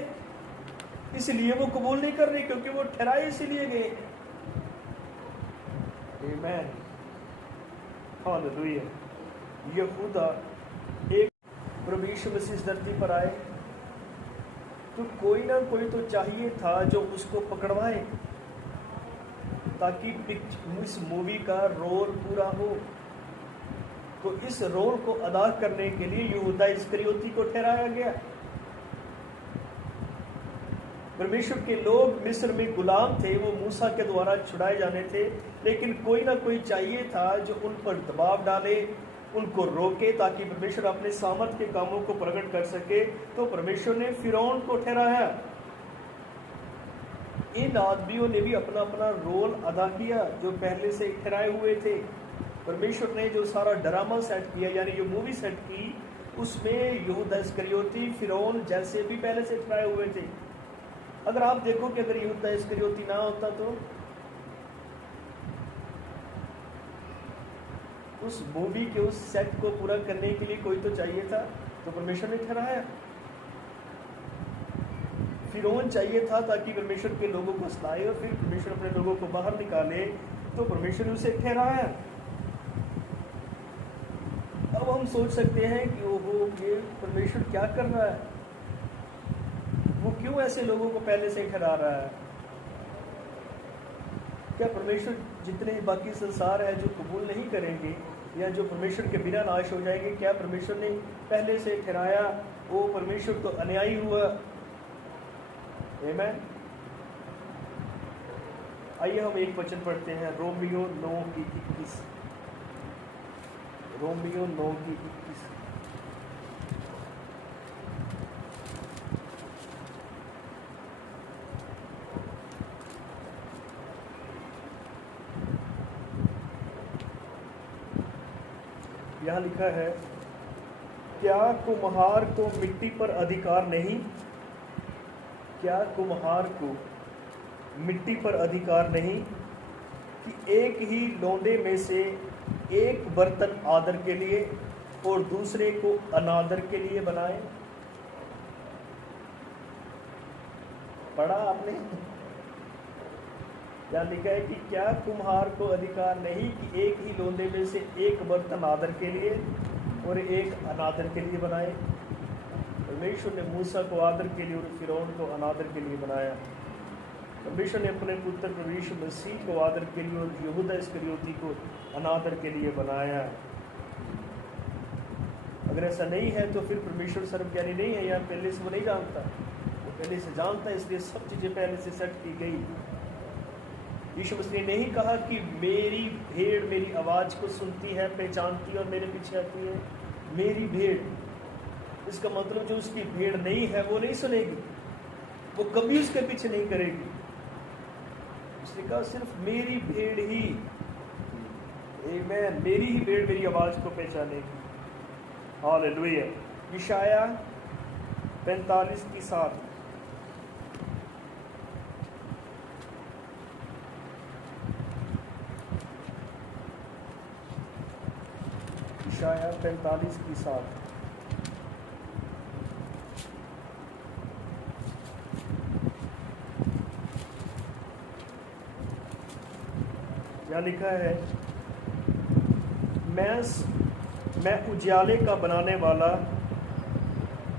इसलिए वो कबूल नहीं कर रहे, क्योंकि वो ठहराए इसीलिए गए। आमीन, हालेलुया। यहूदा एक प्रभु यीशु मसीह इस धरती पर आए तो कोई ना कोई तो चाहिए था जो उसको पकड़वाए, ताकि इस मूवी का रोल पूरा हो। तो इस रोल को अदा करने के लिए यहूदा इस्करियोती को ठहराया गया। परमेश्वर के लोग मिस्र में गुलाम थे, वो मूसा के द्वारा छुड़ाए जाने थे, लेकिन कोई ना कोई चाहिए था जो उन पर दबाव डाले, उनको रोके, ताकि परमेश्वर अपने सामर्थ के कामों को प्रकट कर सके। तो परमेश्वर ने फिरौन को ठहराया। इन आदमियों ने भी अपना अपना रोल अदा किया जो पहले से ठहराए हुए थे। परमेश्वर ने जो सारा ड्रामा सेट किया, यानी जो मूवी सेट की, उसमें यहूदा इस्करियोती, फिरौन जैसे भी पहले से ठहराए हुए थे। अगर आप देखो कि अगर यहूदा इस्करियोती ना होता तो उस मूवी के उस सेट को पूरा करने के लिए कोई तो चाहिए था, तो परमेश्वर ने ठहराया। फिरौन चाहिए था ताकि परमेश्वर के लोगों को सताए और फिर परमेश्वर अपने लोगों को बाहर निकाले, तो परमेश्वर ने उसे ठहराया। अब हम सोच सकते हैं कि वो ये परमेश्वर क्या कर रहा है, वो क्यों ऐसे लोगों को पहले से ठहरा रहा है। क्या परमेश्वर जितने बाकी संसार है जो कबूल नहीं करेंगे या जो परमेश्वर के बिना नाश हो जाएंगे, क्या परमेश्वर ने पहले से ठहराया? वो परमेश्वर तो अन्यायी हुआ। आमीन। आइए हम एक वचन पढ़ते हैं, रोमियो 9:21। रोमियो 9:21। यहाँ लिखा है, क्या कुम्हार को मिट्टी पर अधिकार नहीं? क्या कुम्हार को मिट्टी पर अधिकार नहीं कि एक ही लोंदे में से एक बर्तन आदर के लिए और दूसरे को अनादर के लिए बनाए? पढ़ा आपने? क्या लिखा है कि क्या कुम्हार को अधिकार नहीं कि एक ही लोंदे में से एक बर्तन आदर के लिए और एक अनादर के लिए बनाए? परमेश्वर ने मूसा को आदर के लिए और फिरौन को अनादर के लिए बनाया। परमेश्वर ने अपने पुत्र प्रभु यीशु मसीह को आदर के लिए और यहूदा इस्करियोती को अनादर के लिए बनाया। अगर ऐसा नहीं है तो फिर परमेश्वर सर्वज्ञानी नहीं है, या पहले से वो नहीं जानता? वो पहले से जानता है, इसलिए सब चीज़ें पहले से सेट की गई। यीशु मसीह ने नहीं कहा कि मेरी भेड़ मेरी आवाज़ को सुनती है, पहचानती है और मेरे पीछे आती है। मेरी भेड़, इसका मतलब जो उसकी भेड़ नहीं है वो नहीं सुनेगी, वो कभी उसके पीछे नहीं करेगी। उसने कहा सिर्फ मेरी भेड़ ही, आमीन, मेरी ही भेड़ मेरी आवाज़ को पहचानेगी। हालेलुया। यशायाह 45:7। यशायाह 45:7। यहाँ लिखा है, मैं उजाले का बनाने वाला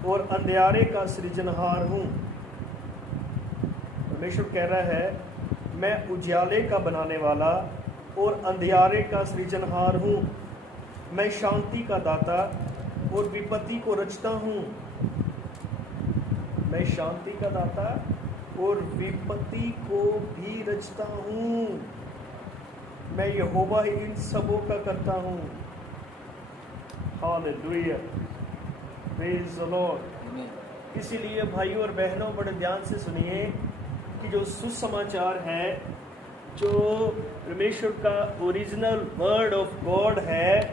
और अंधियारे का सृजनहार हूँ। परमेश्वर कह रहा है, मैं उजाले का बनाने वाला और अंधियारे का सृजनहार हूँ। मैं शांति का दाता और विपत्ति को रचता हूँ। मैं शांति का दाता और विपत्ति को भी रचता हूँ। मैं यहोवा ही इन सबों का करता हूँ। Hallelujah, praise the Lord. इसीलिए भाइयों और बहनों, बड़े ध्यान से सुनिए कि जो सुसमाचार है, जो परमेश्वर का ओरिजिनल वर्ड ऑफ गॉड है,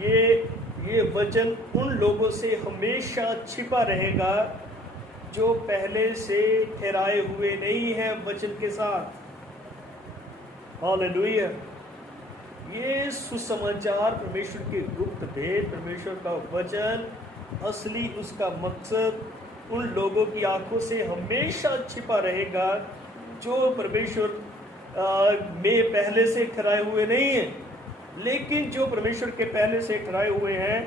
ये वचन उन लोगों से हमेशा छिपा रहेगा जो पहले से ठहराए हुए नहीं हैं वचन के साथ। हालेलुया। ये सुसमाचार, परमेश्वर के गुप्त भेद, परमेश्वर का वचन, असली उसका मकसद उन लोगों की आंखों से हमेशा छिपा रहेगा जो परमेश्वर में पहले से ठहराए हुए नहीं हैं। लेकिन जो परमेश्वर के पहले से ठहराए हुए हैं,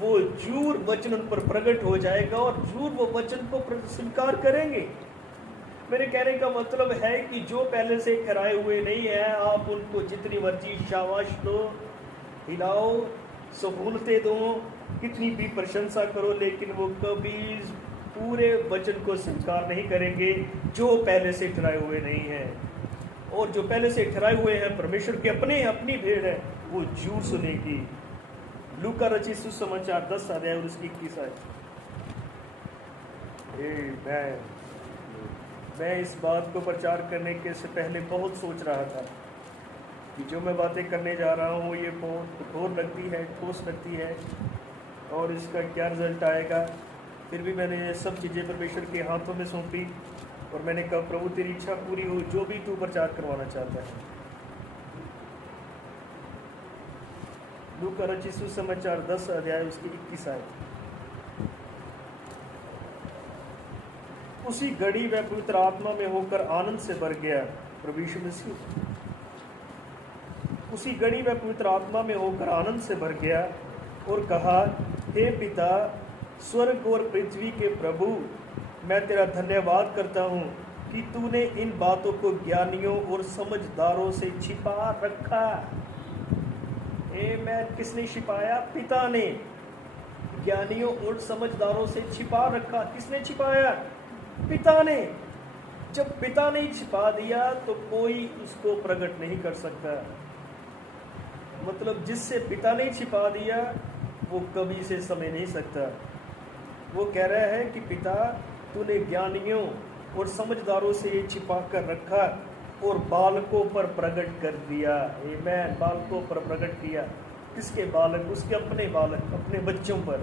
वो जरूर वचन उन पर प्रकट हो जाएगा और जरूर वो वचन को स्वीकार करेंगे। मेरे कहने का मतलब है कि जो पहले से ठहराए हुए नहीं है, आप उनको जितनी मर्जी शाबाश दो, हिलाओ, सहूलतें दो, कितनी भी प्रशंसा करो, लेकिन वो कभी पूरे वचन को स्वीकार नहीं करेंगे जो पहले से ठहराए हुए नहीं हैं। और जो पहले से ठहराए हुए हैं, परमेश्वर के अपनी भेड़ है, वो जरूर सुनेगी। लूका रचित सुसमाचार 10 अध्याय और उसकी 21 आयत। मैं इस बात को प्रचार करने के से पहले बहुत सोच रहा था कि जो मैं बातें करने जा रहा हूँ ये बहुत कठोर लगती है, ठोस लगती है, और इसका क्या रिजल्ट आएगा। फिर भी मैंने ये सब चीज़ें परमेश्वर के हाथों में सौंपी और मैंने कहा, प्रभु तेरी इच्छा पूरी हो, जो भी तू प्रचार करवाना चाहता है। लूका रचित सुसमाचार 10 अध्याय उसकी 21 आयत। उसी घड़ी वह पवित्र आत्मा में होकर आनंद से भर गया। प्रभु यीशु मसीह उसी घड़ी वह पवित्र आत्मा में होकर आनंद से भर गया और कहा, हे पिता, स्वर्ग और पृथ्वी के प्रभु, मैं तेरा धन्यवाद करता हूँ कि तूने इन बातों को ज्ञानियों और समझदारों से छिपा रखा। आमेन। किसने छिपाया? पिता ने। ज्ञानियों और समझदारों से छिपा रखा। किसने छिपाया? पिता ने। जब पिता ने छिपा दिया तो कोई उसको प्रकट नहीं कर सकता। मतलब जिससे पिता ने छिपा दिया वो कभी से समझ नहीं सकता। वो कह रहा है कि पिता, तूने ज्ञानियों और समझदारों से ये छिपा कर रखा और बालकों पर प्रकट कर दिया। आमीन। बालकों पर प्रकट किया। किसके बालक? उसके अपने बालक, अपने बच्चों पर,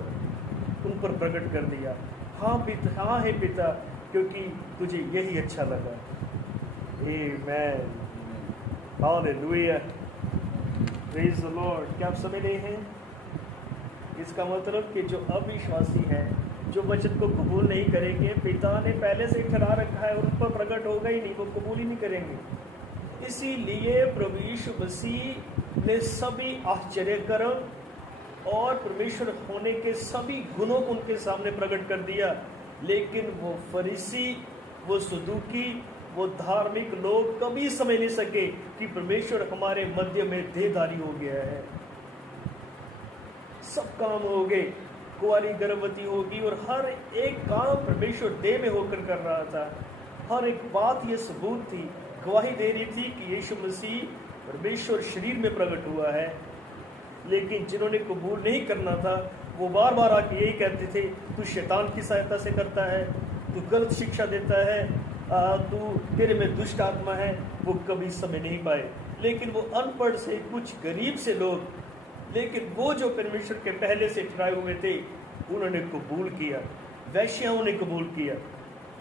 उन पर प्रकट कर दिया। हाँ पिता, हाँ है पिता, क्योंकि तुझे यही अच्छा लगा। आमीन। Hallelujah, praise the Lord. क्या आप समझ रहे हैं? इसका मतलब कि जो अविश्वासी हैं, जो वचन को कबूल नहीं करेंगे, पिता ने पहले से ठहरा रखा है, उन पर प्रकट होगा ही नहीं, वो कबूल ही नहीं करेंगे। इसीलिए प्रभु यीशु मसीह ने सभी आश्चर्यकर्म और परमेश्वर होने के सभी गुणों को उनके सामने प्रकट कर दिया। लेकिन वो फरीसी, वो सदूकी, वो धार्मिक लोग कभी समझ नहीं सके कि परमेश्वर हमारे मध्य में देहधारी हो गया है। सब काम हो गए, कुंवारी गर्भवती होगी और हर एक काम परमेश्वर देह में होकर कर रहा था। हर एक बात ये सबूत थी, गवाही दे रही थी कि यीशु मसीह परमेश्वर शरीर में प्रकट हुआ है। लेकिन जिन्होंने कबूल नहीं करना था, वो बार बार आके यही कहते थे, तू शैतान की सहायता से करता है, तू गलत शिक्षा देता है, तू, तेरे में दुष्ट आत्मा है। वो कभी समझ नहीं पाए। लेकिन वो अनपढ़ से, कुछ गरीब से लोग, लेकिन वो जो परमेश्वर के पहले से ठहराए हुए थे, उन्होंने कबूल किया। वैश्याओं ने कबूल किया,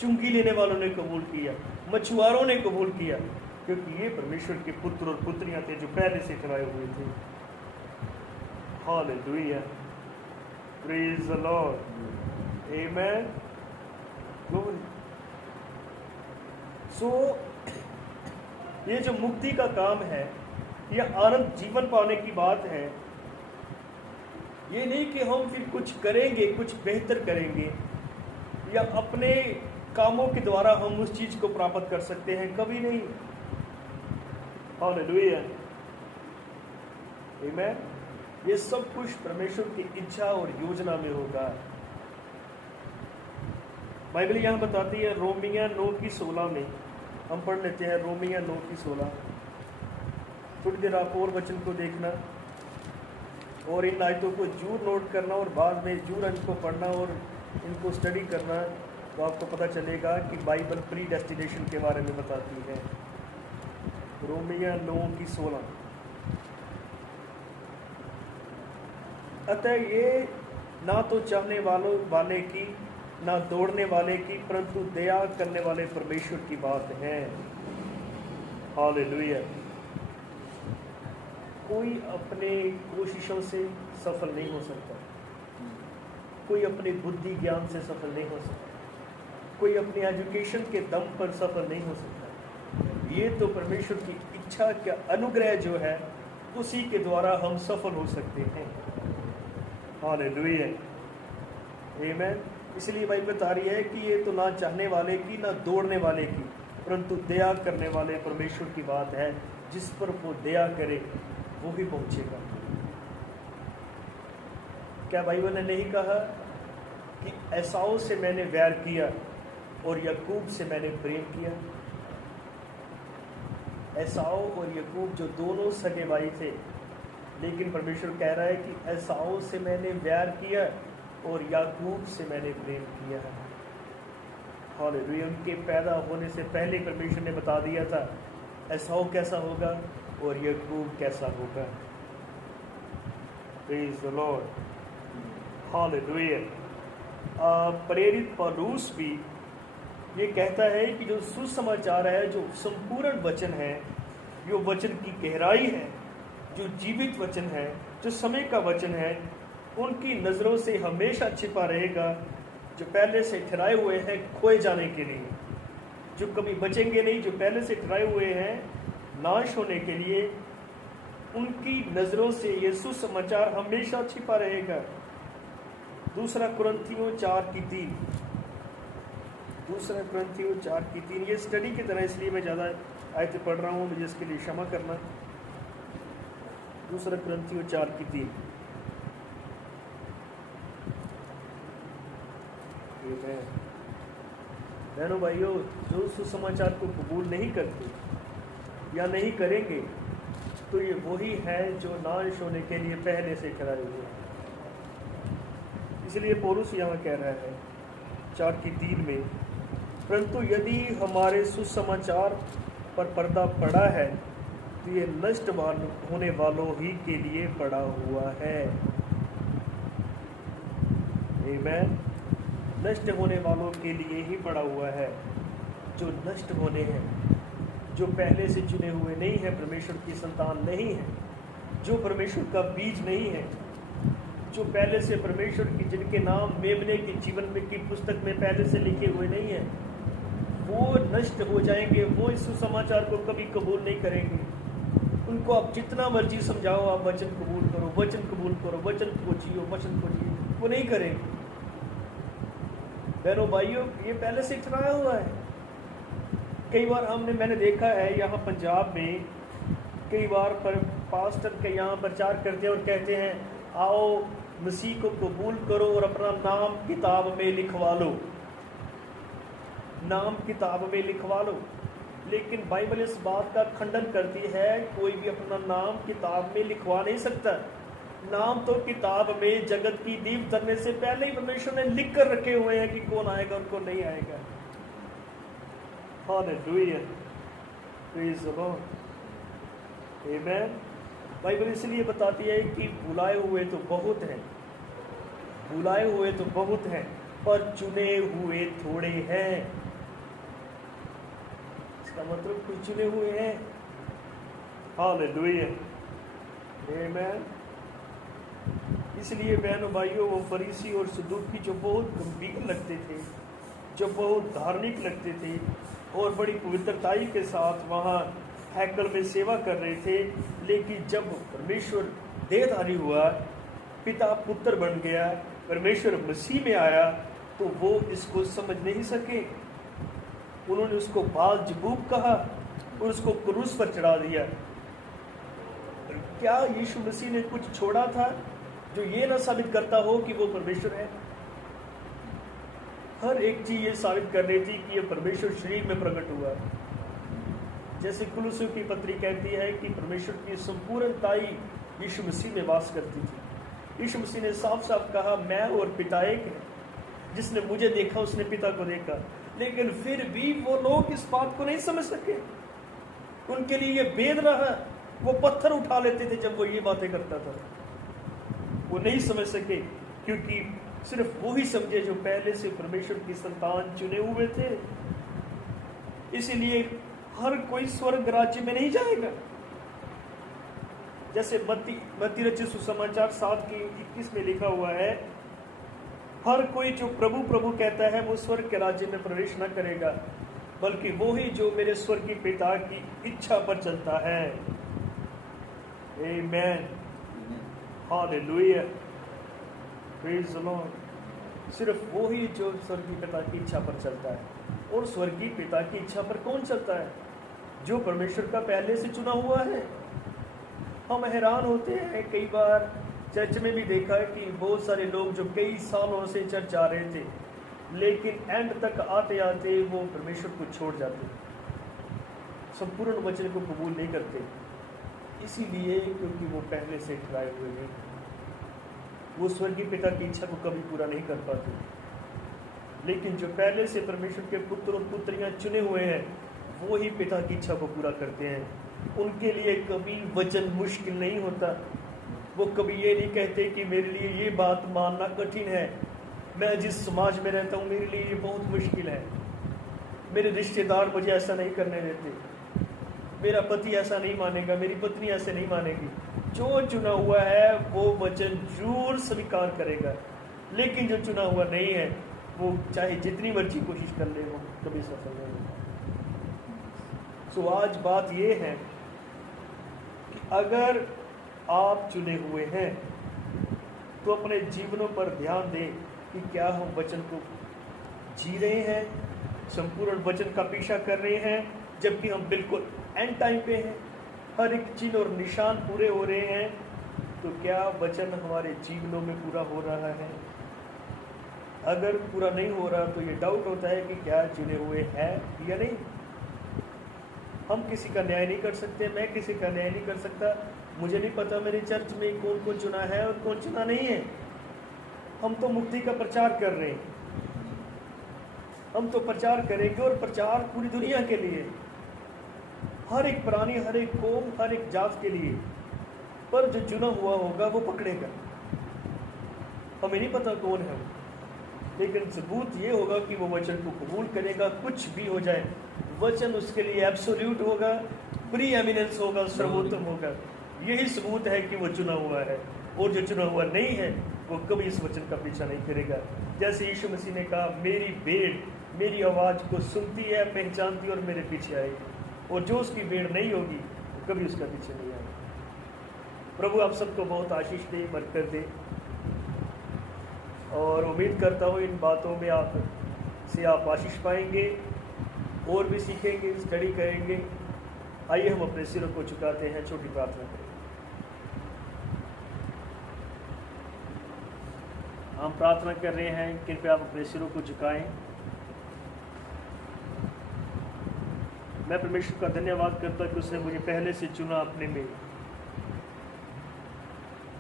चुंगी लेने वालों ने कबूल किया, मछुआरों ने कबूल किया, क्योंकि ये परमेश्वर के पुत्र और पुत्रियां थे जो पहले से ठहराए हुए थे। Hallelujah, praise the lord, amen, glory. So ये जो मुक्ति का काम है, यह आनंद जीवन पाने की बात है। ये नहीं कि हम फिर कुछ करेंगे, कुछ बेहतर करेंगे या अपने कामों के द्वारा हम उस चीज को प्राप्त कर सकते हैं, कभी नहीं। हालेलुया, आमीन। ये सब कुछ परमेश्वर की इच्छा और योजना में होगा। बाइबल यहाँ बताती है रोमिया 9:16 में, हम पढ़ लेते हैं रोमिया 9:16। थोड़ी देर आप और वचन को देखना और इन आयतों को जरूर नोट करना और बाद में जरूर इनको पढ़ना और इनको स्टडी करना, तो आपको पता चलेगा कि बाइबल प्री डेस्टिनेशन के बारे में बताती है। रोमिया 9:16। अतः ये ना तो चाहने वाले की, ना दौड़ने वाले की, परंतु दया करने वाले परमेश्वर की बात है। हालेलुया। कोई अपने कोशिशों से सफल नहीं हो सकता, कोई अपने बुद्धि ज्ञान से सफल नहीं हो सकता, कोई अपनी एजुकेशन के दम पर सफल नहीं हो सकता। ये तो परमेश्वर की इच्छा का अनुग्रह जो है उसी के द्वारा हम सफल हो सकते हैं। हालेलुया, आमीन। इसलिए बाइबल बता रही है कि ये तो ना चाहने वाले की, ना दौड़ने वाले की, परंतु दया करने वाले परमेश्वर की बात है। जिस पर वो दया करे वो भी पहुंचेगा। क्या बाइबल ने नहीं कहा कि एसाऊ से मैंने वैर किया और याकूब से मैंने प्रेम किया? एसाऊ और याकूब जो दोनों सगे भाई थे, लेकिन परमेश्वर कह रहा है कि एसाऊ से मैंने वैर किया और याकूब से मैंने प्रेम किया है। हालेलुया। उनके पैदा होने से पहले परमेश्वर ने बता दिया था एसाऊ कैसा होगा और याकूब कैसा होगा। Praise the Lord, hallelujah. प्रेरित पौलुस भी ये कहता है कि जो सुसमाचार है, जो संपूर्ण वचन है, जो वचन की गहराई है, जो जीवित वचन है, जो समय का वचन है, उनकी नज़रों से हमेशा छिपा रहेगा। जो पहले से ठहराए हुए हैं खोए जाने के लिए, जो कभी बचेंगे नहीं, जो पहले से ठहराए हुए हैं नाश होने के लिए, उनकी नज़रों से ये सुसमाचार हमेशा छिपा रहेगा। दूसरा कुरिन्थियों 4:3, दूसरा कुरिन्थियों 4:3। ये स्टडी की तरह इसलिए मैं ज़्यादा आयतें पढ़ रहा हूँ, मुझे इसके लिए क्षमा करना। दूसरा कुरिन्थियों 4:3। बहनों भाइयों, जो सुसमाचार को कबूल नहीं करते या नहीं करेंगे, तो ये वही है जो नाश होने के लिए पहले से कराए हुए हैं। इसलिए पौलुस यहाँ कह रहा है 4:3 में, परंतु यदि हमारे सुसमाचार पर पर्दा पड़ा है तो ये नष्ट होने वालों ही के लिए पड़ा हुआ है। आमीन। नष्ट होने वालों के लिए ही पड़ा हुआ है, जो नष्ट होने हैं, जो पहले से चुने हुए नहीं है, परमेश्वर की संतान नहीं है, जो परमेश्वर का बीज नहीं है, जो पहले से परमेश्वर की, जिनके नाम मेमने के जीवन में की पुस्तक में पहले से लिखे हुए नहीं है, वो नष्ट हो जाएंगे। वो इस सुसमाचार को कभी कबूल नहीं करेंगे। उनको आप जितना मर्जी समझाओ, आप वचन कबूल करो, वचन कबूल करो, वचन को जियो, वचन को जियो, वो नहीं करेंगे। बहनों भाइयों, ये पहले से ठहराया हुआ है। कई बार मैंने देखा है यहाँ पंजाब में, कई बार पर पास्टर के यहाँ प्रचार करते हैं और कहते हैं आओ मसीह को कबूल करो और अपना नाम किताब में लिखवा लो, नाम किताब में लिखवा लो। लेकिन बाइबल इस बात का खंडन करती है, कोई भी अपना नाम किताब में लिखवा नहीं सकता। नाम तो किताब में जगत की दीप धरने से पहले ही परमेश्वर ने लिख कर रखे हुए हैं कि कौन आएगा और कौन नहीं आएगा। हालेलुया, प्रेज द लॉर्ड, आमीन। बाइबल इसलिए बताती है कि बुलाए हुए तो बहुत हैं, बुलाए हुए तो बहुत हैं, पर चुने हुए थोड़े हैं। इसका मतलब कुछ चुने हुए हैं। हालेलुया, आमीन। इसलिए बहनों भाइयों, वो फरीसी और सदूकी जो बहुत गंभीर लगते थे, जो बहुत धार्मिक लगते थे और बड़ी पवित्रताई के साथ वहाँ हैकल में सेवा कर रहे थे, लेकिन जब परमेश्वर देहधारी हुआ, पिता पुत्र बन गया, परमेश्वर मसीह में आया, तो वो इसको समझ नहीं सके। उन्होंने उसको बाल जबूब कहा और उसको क्रूस पर चढ़ा दिया। क्या यीशु मसीह ने कुछ छोड़ा था जो ये ना साबित करता हो कि वो परमेश्वर है? हर एक चीज ये साबित कर रही थी कि ये परमेश्वर शरीर में प्रकट हुआ। जैसे कुलुसियों की पत्री कहती है कि परमेश्वर की संपूर्णताई यीशु मसीह में वास करती थी। यीशु मसीह ने साफ साफ कहा, मैं और पिता एक है, जिसने मुझे देखा उसने पिता को देखा। लेकिन फिर भी वो लोग इस बात को नहीं समझ सके, उनके लिए ये भेद रहा। वो पत्थर उठा लेते थे जब वो ये बातें करता था। वो नहीं समझ सके, क्योंकि सिर्फ वो ही समझे जो पहले से परमेश्वर की संतान चुने हुए थे। इसीलिए हर कोई स्वर्ग राज्य में नहीं जाएगा। जैसे मत्ती रचित सुसमाचार 7:21 में लिखा हुआ है, हर कोई जो प्रभु प्रभु कहता है वो स्वर्ग के राज्य में प्रवेश न करेगा, बल्कि वो ही जो मेरे स्वर्गीय पिता की इच्छा पर चलता है। आमेन, हालेलुया, प्रेज द लॉर्ड। सिर्फ वो ही जो स्वर्गीय पिता की इच्छा पर चलता है। और स्वर्गीय पिता की इच्छा पर कौन चलता है? जो परमेश्वर का पहले से चुना हुआ है। हम हैरान होते हैं, कई बार चर्च में भी देखा है कि बहुत सारे लोग जो कई सालों से चर्च जा रहे थे, लेकिन एंड तक आते आते वो परमेश्वर को छोड़ जाते, संपूर्ण वचन को कबूल नहीं करते। इसीलिए क्योंकि वो पहले से ठहराए हुए हैं, वो स्वर्गीय पिता की इच्छा को कभी पूरा नहीं कर पाते। लेकिन जो पहले से परमेश्वर के पुत्र और पुत्रियां चुने हुए हैं, वो ही पिता की इच्छा को पूरा करते हैं। उनके लिए कभी वचन मुश्किल नहीं होता। वो कभी ये नहीं कहते कि मेरे लिए ये बात मानना कठिन है, मैं जिस समाज में रहता हूँ मेरे लिए ये बहुत मुश्किल है, मेरे रिश्तेदार मुझे ऐसा नहीं करने देते, मेरा पति ऐसा नहीं मानेगा, मेरी पत्नी ऐसे नहीं मानेगी। जो चुना हुआ है वो वचन जरूर स्वीकार करेगा, लेकिन जो चुना हुआ नहीं है वो चाहे जितनी मर्जी कोशिश कर ले, वो कभी सफल नहीं होगा। तो आज बात ये है कि अगर आप चुने हुए हैं तो अपने जीवनों पर ध्यान दें कि क्या हम वचन को जी रहे हैं, संपूर्ण वचन का पीछा कर रहे हैं, जबकि हम बिल्कुल एंड टाइम पे हैं, हर एक चिन्ह और निशान पूरे हो रहे हैं। तो क्या वचन हमारे जीवनों में पूरा हो रहा है? अगर पूरा नहीं हो रहा तो ये डाउट होता है कि क्या चुने हुए हैं या नहीं। हम किसी का न्याय नहीं कर सकते, मैं किसी का न्याय नहीं कर सकता। मुझे नहीं पता मेरे चर्च में कौन कौन चुना है और कौन चुना नहीं है। हम तो मुक्ति का प्रचार कर रहे हैं, हम तो प्रचार करेंगे, और प्रचार पूरी दुनिया के लिए, हर एक प्राणी, हर एक कौम, हर एक जात के लिए। पर जो चुना हुआ होगा वो पकड़ेगा। हमें नहीं पता कौन है, लेकिन सबूत ये होगा कि वो वचन को कबूल करेगा, कुछ भी हो जाए। वचन उसके लिए एब्सोल्यूट होगा, प्री एमिनेंस होगा, सर्वोत्तम होगा। यही सबूत है कि वो चुना हुआ है। और जो चुना हुआ नहीं है वो कभी इस वचन का पीछा नहीं करेगा। जैसे यीशु मसीह ने कहा, मेरी भेड़ मेरी आवाज़ को सुनती है, पहचानती और मेरे पीछे आएगी, और जो उसकी भेड़ नहीं होगी वो कभी उसका पीछे नहीं आएगी। प्रभु आप सबको बहुत आशीष दे, बरकत दे, और उम्मीद करता हूँ इन बातों में आप से आप आशीष पाएंगे, और भी सीखेंगे, स्टडी करेंगे। आइए हम अपने सिरों को झुकाते हैं, छोटी प्रार्थना करें। हम प्रार्थना कर रहे हैं, कृपया आप अपने सिरों को झुकाएं। मैं परमेश्वर का धन्यवाद करता कि उसने मुझे पहले से चुना अपने में।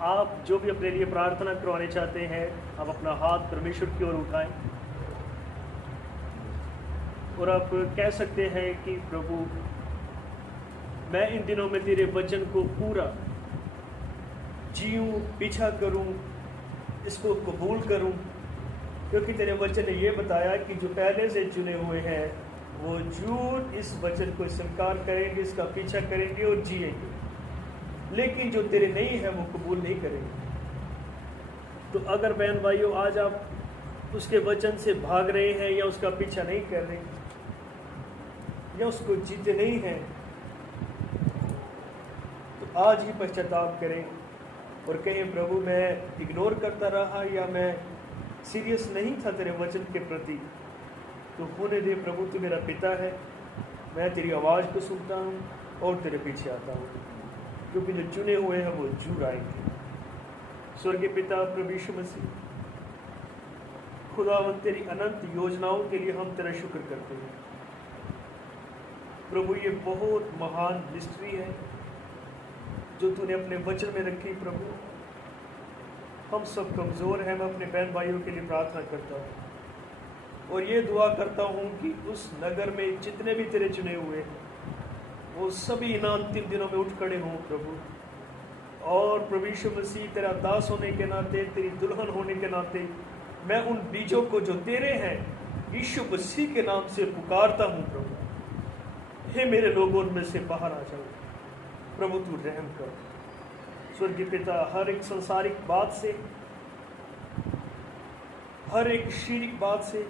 आप जो भी अपने लिए प्रार्थना करवाने चाहते हैं, आप अपना हाथ परमेश्वर की ओर उठाएं और आप कह सकते हैं कि प्रभु, मैं इन दिनों में तेरे वचन को पूरा जीऊं, पीछा करूं, इसको कबूल करूं, क्योंकि तेरे वचन ने ये बताया कि जो पहले से चुने हुए हैं वो जरूर इस वचन को स्वीकार करेंगे, इसका पीछा करेंगे और जिएंगे। लेकिन जो तेरे नहीं है वो कबूल नहीं करेंगे। तो अगर बहन भाइयों आज आप उसके वचन से भाग रहे हैं, या उसका पीछा नहीं कर रहे, या उसको जीते नहीं हैं, आज ही पश्चाताप करें और कहें प्रभु मैं इग्नोर करता रहा या मैं सीरियस नहीं था तेरे वचन के प्रति, तो होने दे प्रभु, तू मेरा पिता है, मैं तेरी आवाज़ को सुनता हूँ और तेरे पीछे आता हूँ, क्योंकि जो चुने हुए हैं वो जरूर आएंगे। स्वर्गीय पिता प्रभु यीशु मसीह, खुदावंद तेरी अनंत योजनाओं के लिए हम तेरा शुक्र करते हैं प्रभु। ये बहुत महान मिस्ट्री है जो तूने अपने वचन में रखी प्रभु। हम सब कमज़ोर हैं। मैं अपने बहन भाइयों के लिए प्रार्थना करता हूँ और ये दुआ करता हूँ कि उस नगर में जितने भी तेरे चुने हुए हैं वो सभी इन अंतिम दिनों में उठ खड़े हों प्रभु। और प्रभु यीशु मसीह तेरा दास होने के नाते, तेरी दुल्हन होने के नाते, मैं उन बीजों को जो तेरे हैं यीशु मसीह के नाम से पुकारता हूँ प्रभु। हे मेरे लोगों, उनमें से बाहर आ जाओ प्रभु, तू रहम कर। स्वर्गीय पिता, हर एक संसारिक बात से, हर एक शारीरिक बात से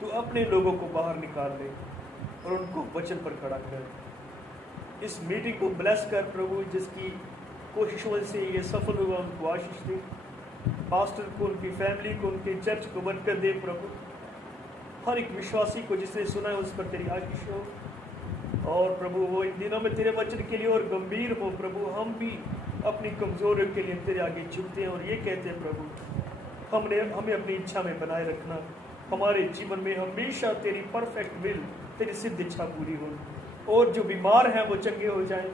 तू अपने लोगों को बाहर निकाल ले और उनको वचन पर खड़ा कर। इस मीटिंग को ब्लेस कर प्रभु, जिसकी कोशिशों से ये सफल हुआ, उनको आशीष दे। पास्टर को, उनकी फैमिली को, उनके चर्च को बरकत दे प्रभु। हर एक विश्वासी को जिसने सुना है उस पर तेरी आशीष हो। और प्रभु वो इन दिनों में तेरे वचन के लिए और गंभीर हो प्रभु। हम भी अपनी कमजोरियों के लिए तेरे आगे झुकते हैं और ये कहते हैं प्रभु, हमें अपनी इच्छा में बनाए रखना। हमारे जीवन में हमेशा तेरी परफेक्ट विल, तेरी सिद्ध इच्छा पूरी हो। और जो बीमार हैं वो चंगे हो जाएं,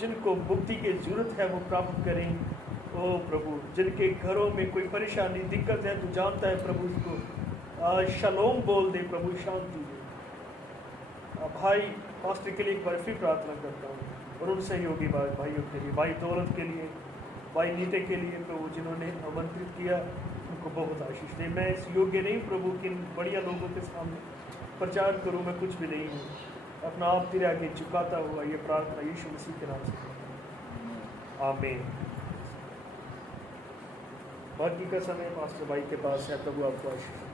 जिनको मुक्ति की जरूरत है वो प्राप्त करें। ओ प्रभु, जिनके घरों में कोई परेशानी, दिक्कत है, तू जानता है प्रभु, उसको शलोम बोल दे प्रभु, शांति दे। भाई पास्टर के लिए एक बार फिर प्रार्थना करता हूँ और उन सहयोगी भाइयों के लिए, भाई दौलत के लिए, भाई नीते के लिए प्रभु, जिन्होंने आमंत्रित किया, उनको बहुत आशीष दे। मैं इस योग्य नहीं प्रभु कि इन बढ़िया लोगों के सामने प्रचार करूँ, मैं कुछ भी नहीं हूँ। अपना आप तेरे आगे झुकाता हुआ ये प्रार्थना यीशु मसीह के नाम से, आमीन। बाकी का समय पास्टर भाई के पास है, प्रभु आपको आशीष।